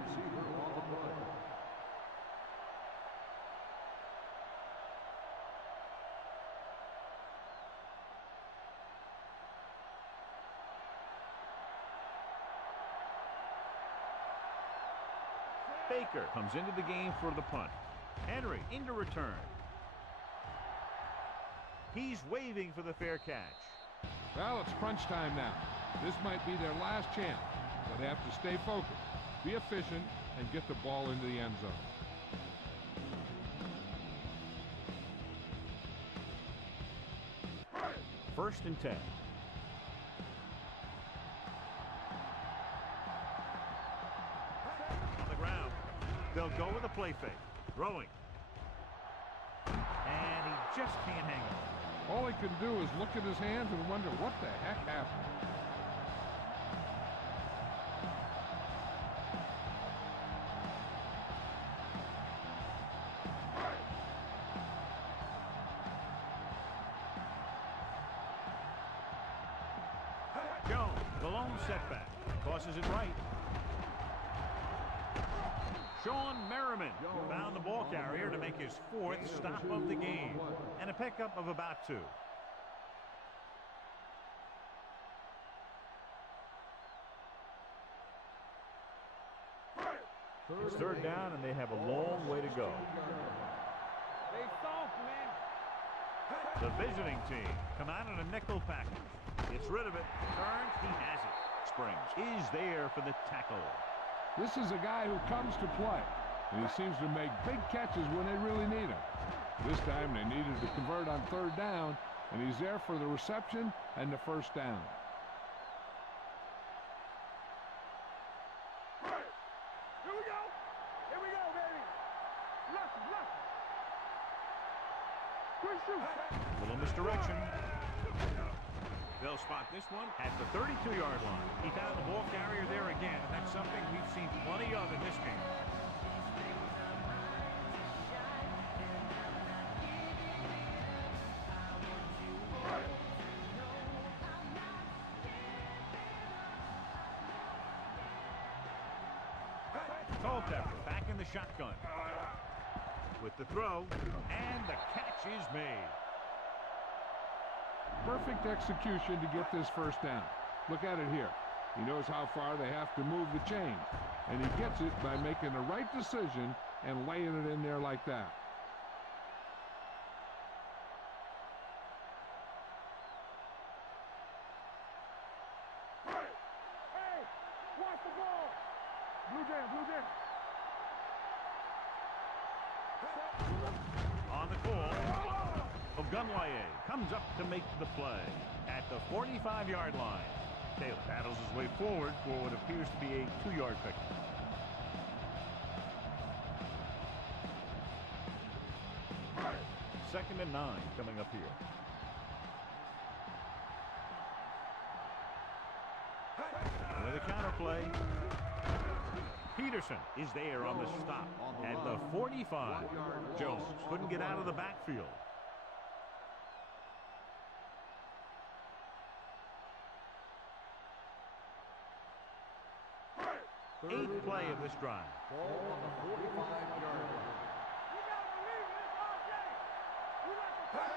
Baker comes into the game for the punt. Henry into return. He's waving for the fair catch. Well, it's crunch time now. This might be their last chance, but they have to stay focused, be efficient, and get the ball into the end zone. First and 10. On the ground. They'll go with a play fake. Throwing. And he just can't hang on. All he can do is look at his hands and wonder what the heck happened. Jones, the lone setback. Tosses it right. Sean Merriman found the ball carrier to make his 4th stop of the game. And a pickup of about 2. It's 3rd down, and they have a long way to go. They soft, man. The visiting team come out in a nickel package. Gets rid of it. Turns. He has it. Springs is there for the tackle. This is a guy who comes to play, and he seems to make big catches when they really need him. This time they needed to convert on 3rd down, and he's there for the reception and the 1st down. Here we go. Here we go, baby. Lucky. Quick shoot. Little misdirection. They'll spot this one at the 32-yard line. He found the ball carrier there again, and that's something we've seen plenty of in this game. Culpepper back in the shotgun with the throw, and the catch is made. Perfect execution to get this first down. Look at it here. He knows how far they have to move the chain, and he gets it by making the right decision and laying it in there like that. Hey, watch the ball. Blue jam, blue jam. On the call, Ogunwaye comes up to make the play at the 45-yard line. Taylor battles his way forward for what appears to be a 2-yard pick. Second and 9 coming up here. With a counter play, Peterson is there on the stop at the 45. Jones couldn't get out of the backfield. Eighth play of this drive. Ball on the 45-yard line.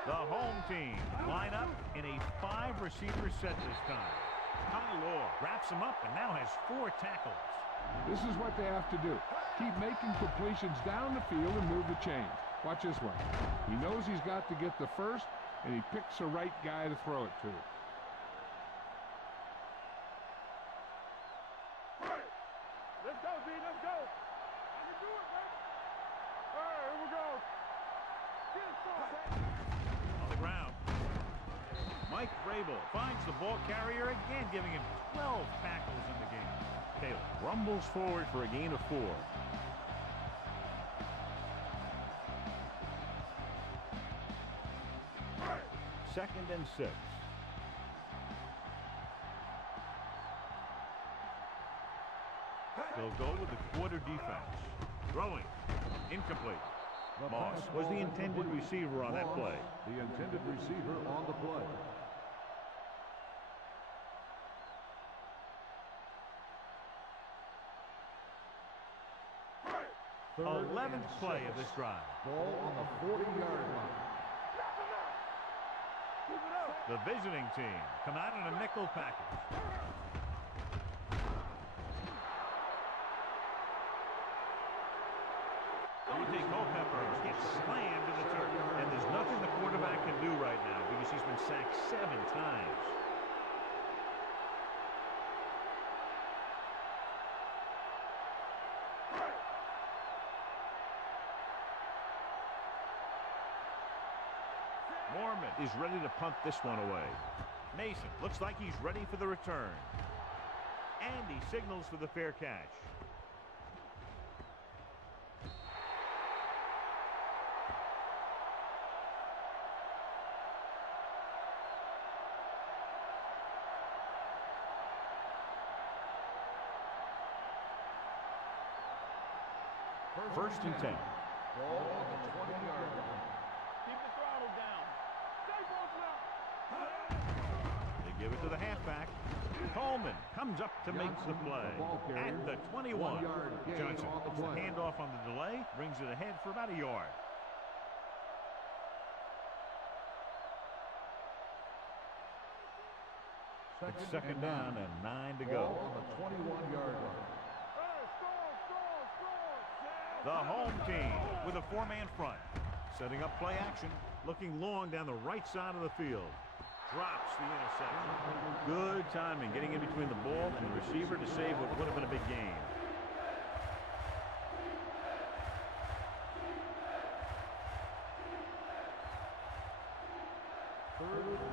The home team line up in a 5-receiver set this time. Tyler wraps him up and now has 4 tackles. This is what they have to do. Keep making completions down the field and move the chains. Watch this one. He knows he's got to get the first, and he picks the right guy to throw it to. Let's go, D, let's go. I can do it, baby. All right, here we go. Get started. On the ground, Mike Vrabel finds the ball carrier again, giving him 12 tackles in the game. Taylor rumbles forward for a gain of 4. Second and 6. They'll go with the quarter defense. Throwing. Incomplete. Moss was the intended receiver on that play. The intended receiver on the play. 11th play of this drive. Ball on the 40-yard line. The visiting team come out in a nickel package. O.J. Culpepper gets slammed to the turf. And there's nothing the quarterback can do right now because he's been sacked 7 times. Mormon is ready to punt this one away. Mason looks like he's ready for the return. And he signals for the fair catch. First and 10. Ball on the 20-yard line. Keep the throttle down. Stay both now. They give it to the halfback. Coleman comes up to make the play at the 21. Johnson gets the handoff on the delay, brings it ahead for about a yard. It's second down and 9 to go. Ball on the 21-yard line. The home team with a 4-man front. Setting up play action. Looking long down the right side of the field. Drops the interception. Good timing getting in between the ball and the receiver to save what would have been a big gain. Third and 9.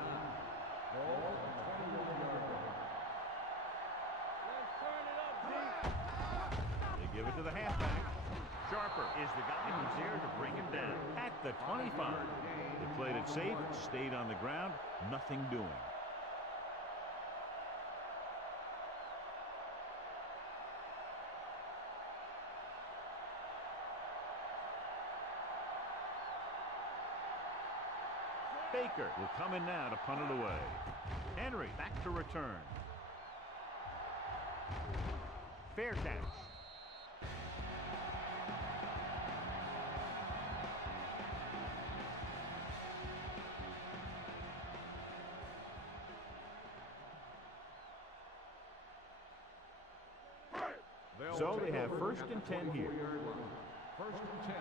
Ball on the 21-yard line. Let's turn it up, D. They give it to the halfback. Sharper is the guy who's there to bring him down at the 25. They played it safe, stayed on the ground, nothing doing. Baker will come in now to punt it away. Henry back to return. Fair catch. So they have first and 10 here. First and 10.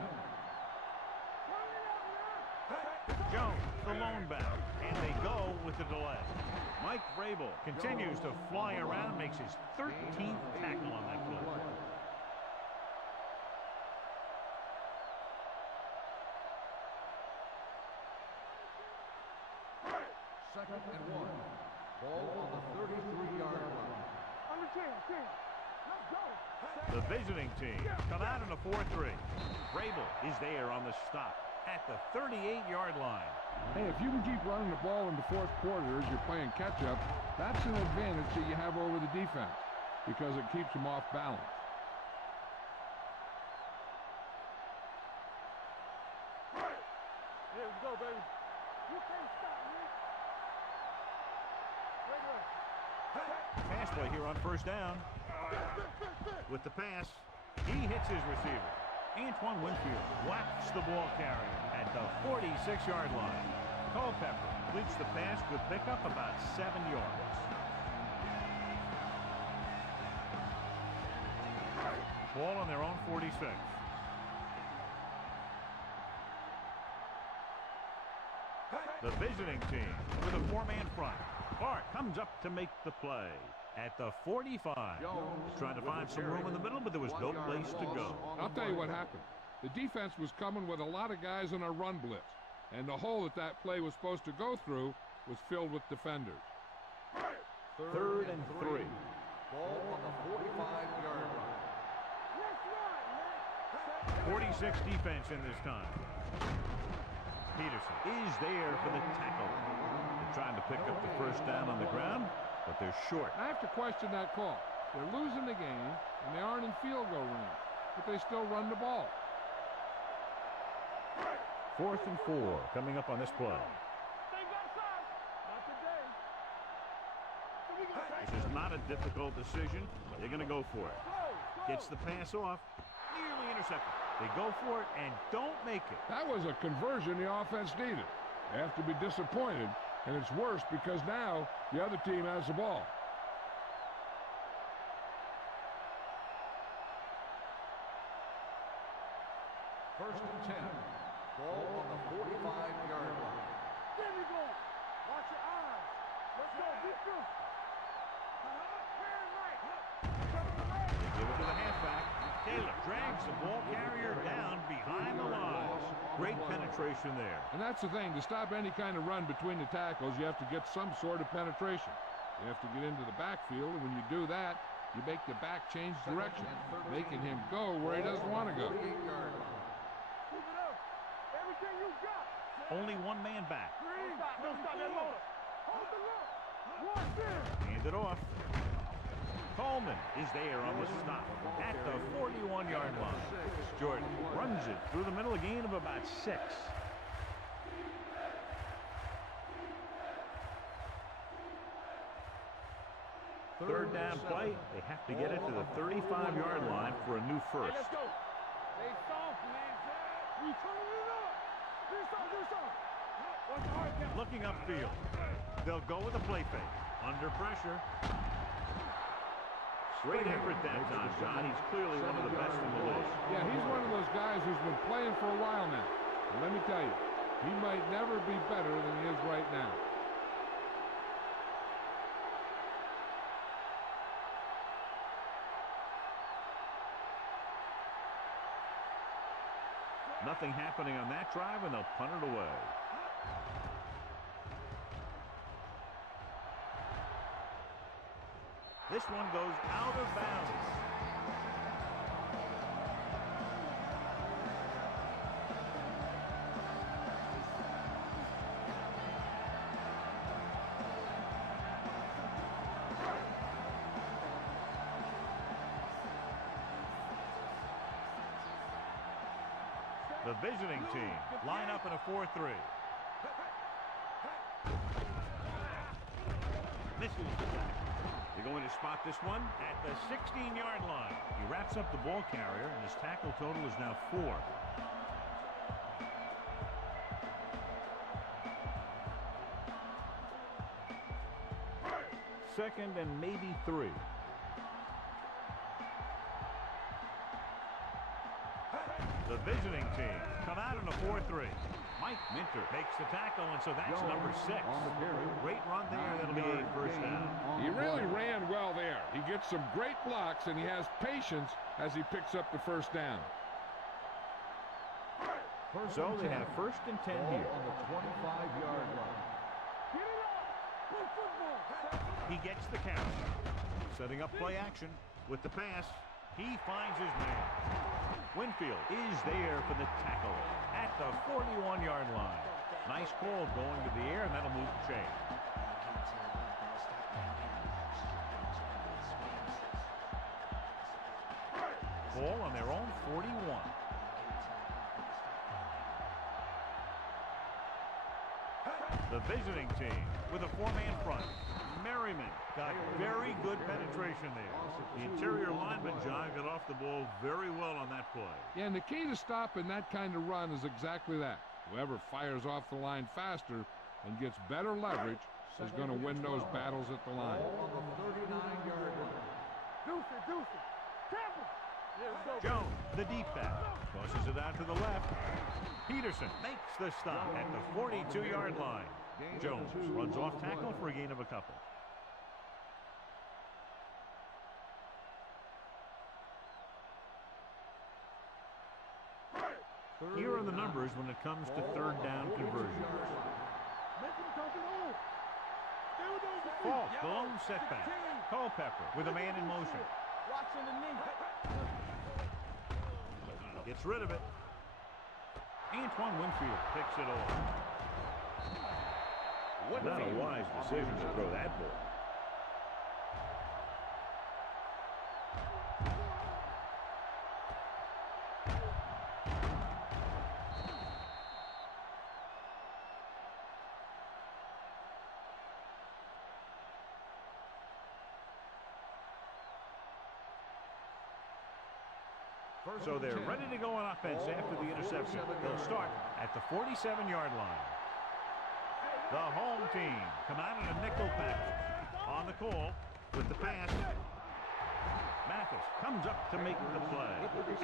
Jones, the lone back, and they go with the delay. Mike Vrabel continues to fly around, makes his 13th tackle on that play. Second and 1. Ball on the 33-yard line. Under 10. Let's go. The visiting team come out in a 4-3. Vrabel is there on the stop at the 38-yard line. Hey, if you can keep running the ball in the fourth quarter as you're playing catch-up, that's an advantage that you have over the defense because it keeps them off balance. Here we go, baby. You can't stop me. Pass play here on first down. With the pass, he hits his receiver. Antoine Winfield whacks the ball carrier at the 46-yard line. Culpepper completes the pass with pickup about 7 yards. Ball on their own 46. The visiting team with a 4-man front. Clark comes up to make the play at the 45. Trying to find some room in the middle, but there was no place to go. I'll tell you what happened. The defense was coming with a lot of guys in a run blitz, and the hole that play was supposed to go through was filled with defenders. Third and 3. Ball on the 45-yard line. 46 defense in this time. Peterson is there for the tackle. They're trying to pick up the first down on the ground, but they're short. I have to question that call. They're losing the game, and they aren't in field goal range, but they still run the ball. 4th and 4 coming up on this play. This is not a difficult decision. They're going to go for it. Gets the pass off. Nearly intercepted. They go for it and don't make it. That was a conversion the offense needed. They have to be disappointed, and it's worse because now the other team has the ball. First and 10. Ball on the 45-yard line. There we go. Watch your eyes. Let's go. Be good. They give it to the halfback. Taylor drags the ball carrier down behind the lines. Great penetration there. And that's the thing. To stop any kind of run between the tackles, you have to get some sort of penetration. You have to get into the backfield, and when you do that, you make the back change direction, making him go where he doesn't want to go. Keep it up. Everything you got. Only one man back. Don't stop that motor. Hold the look. One there. Hand it off. Coleman is there on the stop at the 41-yard line. Jordan runs it through the middle, a gain of about 6. Third down play. They have to get it to the 35-yard line for a new first. Hey, let's go. Stay soft, man. We turning it up. Do something. What's the hard count? Looking upfield. They'll go with a play fake. Under pressure. Great effort that time, John. He's clearly one of the best in the league. Yeah, he's one of those guys who's been playing for a while now. And let me tell you, he might never be better than he is right now. Nothing happening on that drive, and they'll punt it away. This one goes out of bounds. The visiting team line up in a 4-3. Misses the tackle. They're going to spot this one at the 16-yard line. He wraps up the ball carrier, and his tackle total is now 4. Second and maybe 3. The visiting team come out in a 4-3. Mike Minter makes the tackle, and so that's number 6. Great run there. That'll be a first down. He really ran well there. He gets some great blocks, and he has patience as he picks up the first down. So they have first and 10 here. On the 25-yard line. He gets the count. Setting up play action with the pass. He finds his man. Winfield is there for the tackle at the 41-yard line. Nice call going to the air, and that'll move the chain. Ball on their own 41. The visiting team with a 4-man front. Merriman got very good penetration there. The interior lineman, John, got off the ball very well on that play. Yeah, and the key to stopping that kind of run is exactly that. Whoever fires off the line faster and gets better leverage is going to win those battles at the line. On the 39-yard line. Deuce. Campbell. Jones, the deep back, tosses it out to the left. Peterson makes the stop at the 42-yard line. Jones runs off tackle for a gain of a couple. Here are the numbers when it comes to third down conversions. Falk, the lone setback. Culpepper with a man in motion. Watching the knee. Gets rid of it. Antoine Winfield picks it off. Not a wise decision to throw that ball. So they're ready to go on offense after the interception. They'll start at the 47-yard line. The home team come out in a nickel package. On the call with the pass. Mathis comes up to make the play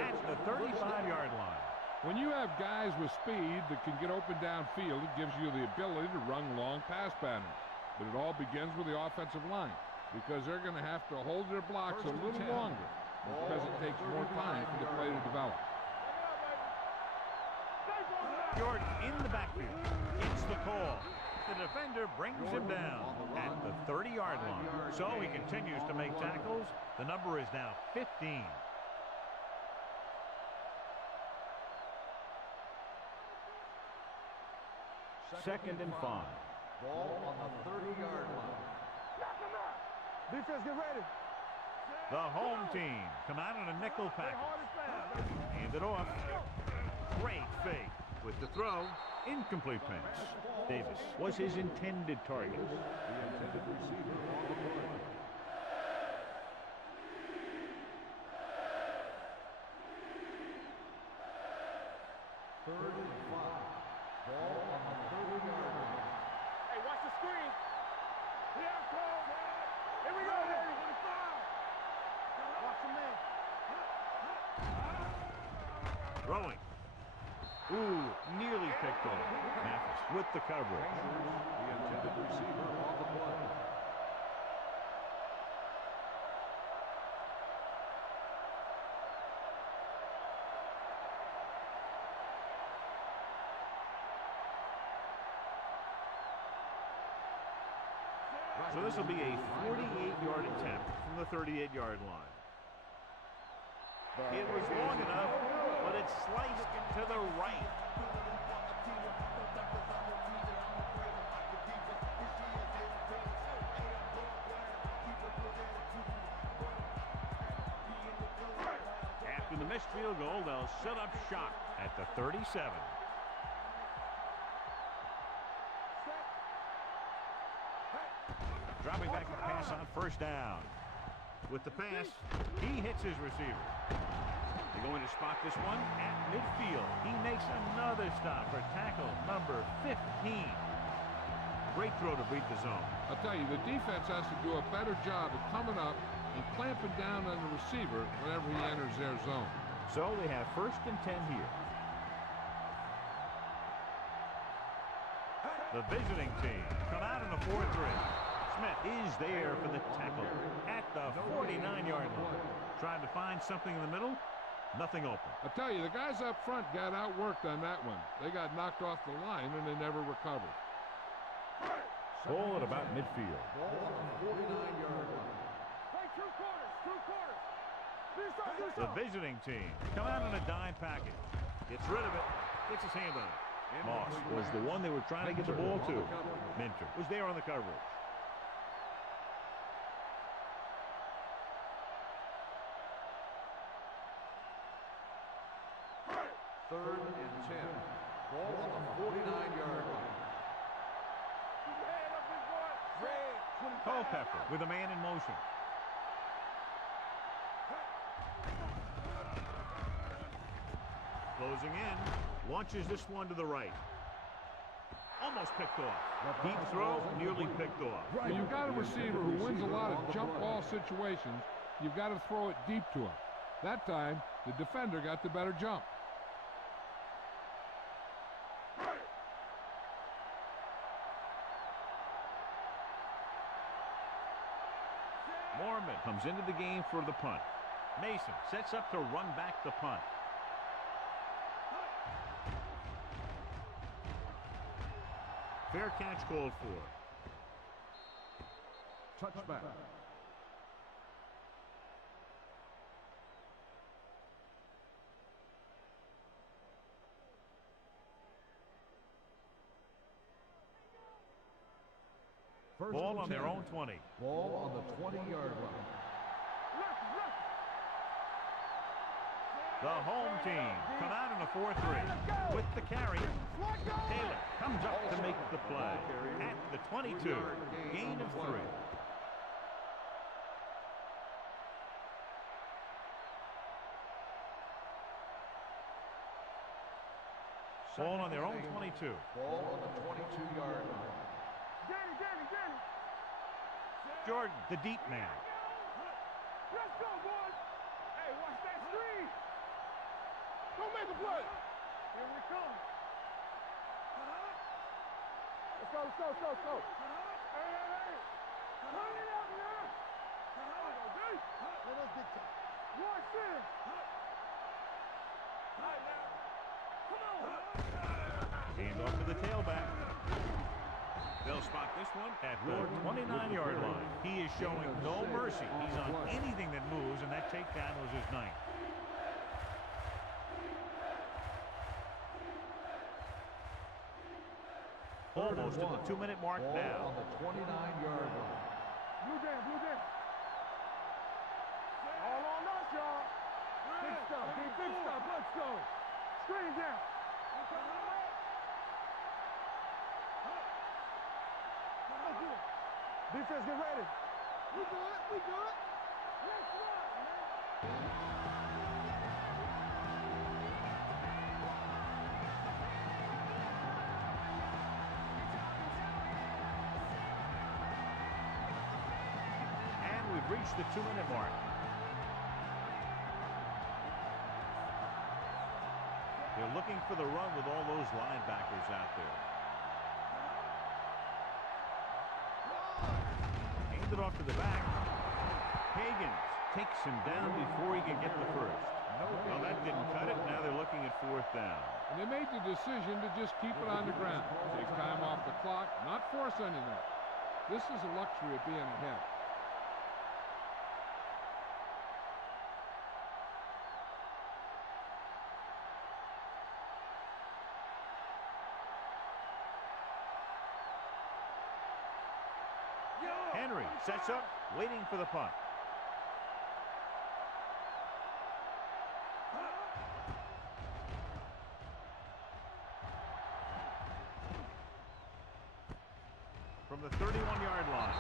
at the 35-yard line. When you have guys with speed that can get open downfield, it gives you the ability to run long pass patterns. But it all begins with the offensive line because they're going to have to hold their blocks a little longer because it takes more time for the play to develop. Jordan in the backfield gets the call. The defender brings him down at the 30-yard line. So he continues to make tackles. The number is now 15. Second and 5. Ball on the 30-yard line. Defense, get ready. The home team come out in a nickel package. Hand it off. Great fake with the throw. Incomplete pass. Davis was his intended target. The intended receiver on the play. Third and 5. Ball on the 30-yard line. Hey, watch the screen. Here we go, baby. Watch the man. Throwing. Ooh, nearly picked off. Mathis with the coverage. The intended receiver on the play. So this will be a 48-yard attempt from the 38-yard line. It was long enough, but it sliced to the right. After the missed field goal, they'll set up shop at the 37. Dropping back pass on first down. With the pass, he hits his receiver. They're going to spot this one at midfield. He makes another stop for tackle number 15. Great throw to beat the zone. I'll tell you, the defense has to do a better job of coming up and clamping down on the receiver whenever he enters their zone. So they have 1st and 10 here. The visiting team come out in the 4-3. Smith is there for the tackle at the 49-yard line. Trying to find something in the middle. Nothing open. I tell you, the guys up front got outworked on that one. They got knocked off the line and they never recovered. Ball at about midfield. Ball on the 49-yard line. Play 2 quarters, 2 quarters. The visiting team come out in a dime package. Gets rid of it. Gets his hand on it. Moss was the one they were trying to get the ball to. Minter was there on the coverage. Third and 10. Ball on the 49-yard line. Culpepper with a man in motion. Closing in. Launches this one to the right. Almost picked off. Deep throw, nearly picked off. When you've got a receiver who wins a lot of jump ball situations, you've got to throw it deep to him. That time, the defender got the better jump. Mormon comes into the game for the punt. Mason sets up to run back the punt. Fair catch called for. Touchback. Ball on their own 20. Ball on the 20-yard line. The home team come out in a 4-3 with the carry. Taylor comes up to make the play at the 22. Gain of 3. Ball on their own 22. Ball on the 22-yard line. Danny. Jordan, the deep man. Let's go, boys. Hey, watch that screen. Don't make a play. Here we come. Let's go. Hey. Turn it up now. Watch this. Come on. Hand off to the tailback. They'll spot this one at the 29-yard line. He is showing no mercy. He's on anything that moves, and that takedown was his 9th. Almost at the 2-minute mark Ball now. on the 29-yard line. Blue down. All on us, y'all. Big stuff. Let's go. Screen down. Defense, get ready. We do it. Let's run, man. And we've reached the 2-minute mark. They're looking for the run with all those linebackers out there. Hand it off to the back. Higgins takes him down before he can get the first. Well, that didn't cut it. Now they're looking at 4th down. And they made the decision to just keep it on the ground. Take time off the clock, not force anything. This is a luxury of being ahead. Henry sets up, waiting for the punt. From the 31-yard line.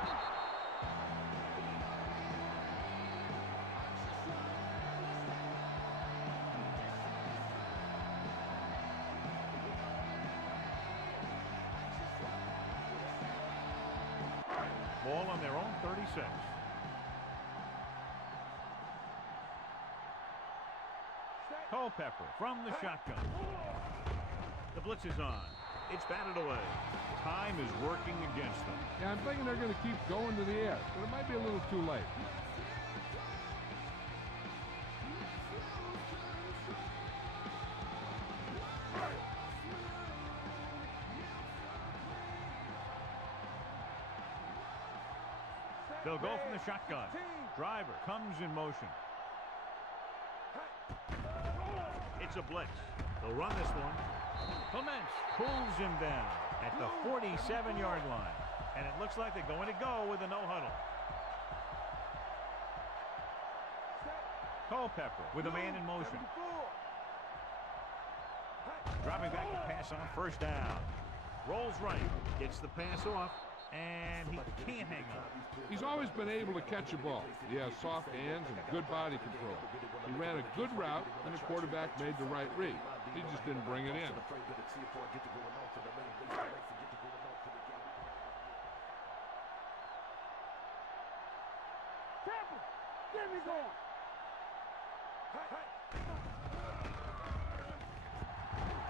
Ball on their own 36. Culpepper from the shotgun. The blitz is on. It's batted away. Time is working against them. Yeah, I'm thinking they're going to keep going to the air, but it might be a little too late. They'll go from the shotgun. Driver comes in motion. It's a blitz. They'll run this one. Clements pulls him down at the 47-yard line. And it looks like they're going to go with a no-huddle. Culpepper with a man in motion. Dropping back to pass on first down. Rolls right. Gets the pass off. And he can't hang on. He's always been able to catch a ball. He has soft hands and good body control. He ran a good route, and the quarterback made the right read. He just didn't bring it in. Get me going.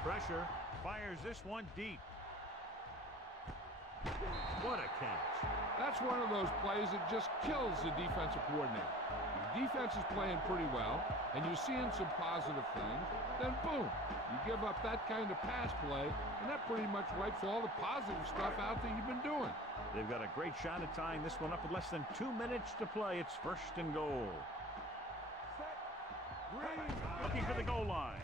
Pressure. Fires this one deep. What a catch. That's one of those plays that just kills the defensive coordinator. The defense is playing pretty well, and you're seeing some positive things, then boom, you give up that kind of pass play, and that pretty much wipes all the positive stuff out that you've been doing. They've got a great shot at tying this one up with less than 2 minutes to play. It's first and goal. Looking for the goal line.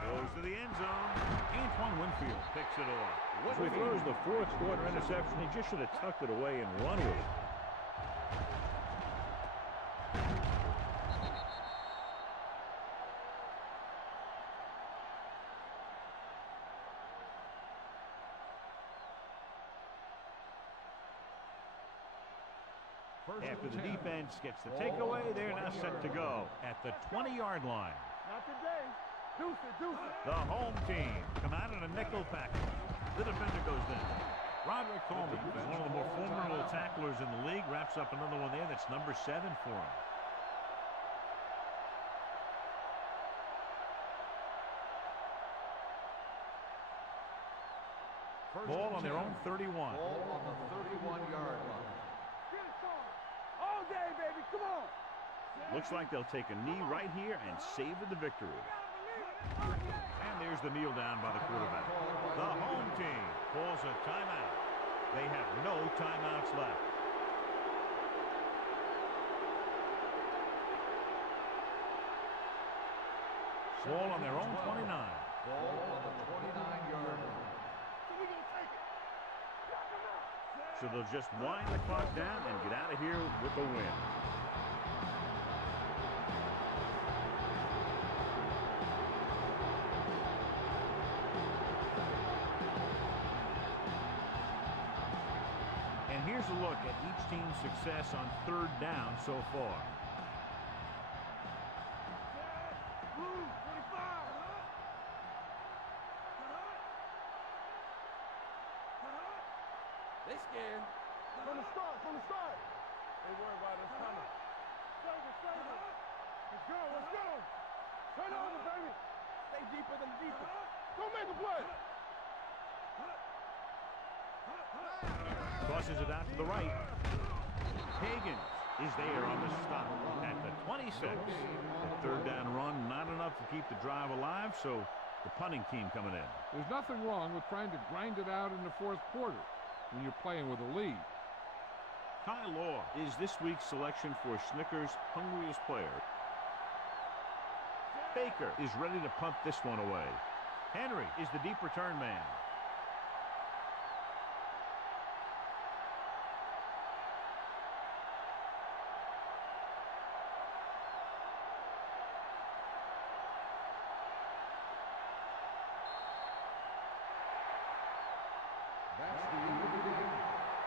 Goes to the end zone. Antoine Winfield picks it off. So he throws the fourth quarter interception. He just should have tucked it away and run with it. After the defense gets the takeaway, they're now set to go at the 20-yard line. Not today. Deuce it. The home team come out in a nickel package. The defender goes in. Roderick Coleman is one of the more formidable tacklers in the league. Wraps up another one there. That's number 7 for him. Ball on their own 31. Ball on the 31-yard line. All day, baby. Come on. Looks like they'll take a knee right here and savor the victory. And there's the kneel down by the quarterback. The home team calls a timeout. They have no timeouts left. Ball on their own 29. Ball on the 29-yard line. So they'll just wind the clock down and get out of here with a win. And here's a look at each team's success on third down so far. They scared. From the start. They worry about us coming. Save it. Let's go. Turn over, baby. Stay deeper than the defense. Go make a play. Crosses it out to the right. Higgins is there on the stop at the 26. The third down run, not enough to keep the drive alive, so the punting team coming in. There's nothing wrong with trying to grind it out in the fourth quarter when you're playing with a lead. Ty Law is this week's selection for Snicker's hungriest player. Baker is ready to punt this one away. Henry is the deep return man. That's the end of the game.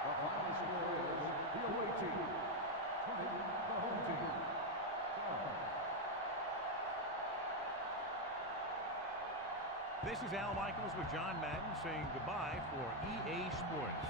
The final score is the away team 20, the home team 12. This is Al Michaels with John Madden saying goodbye for EA Sports.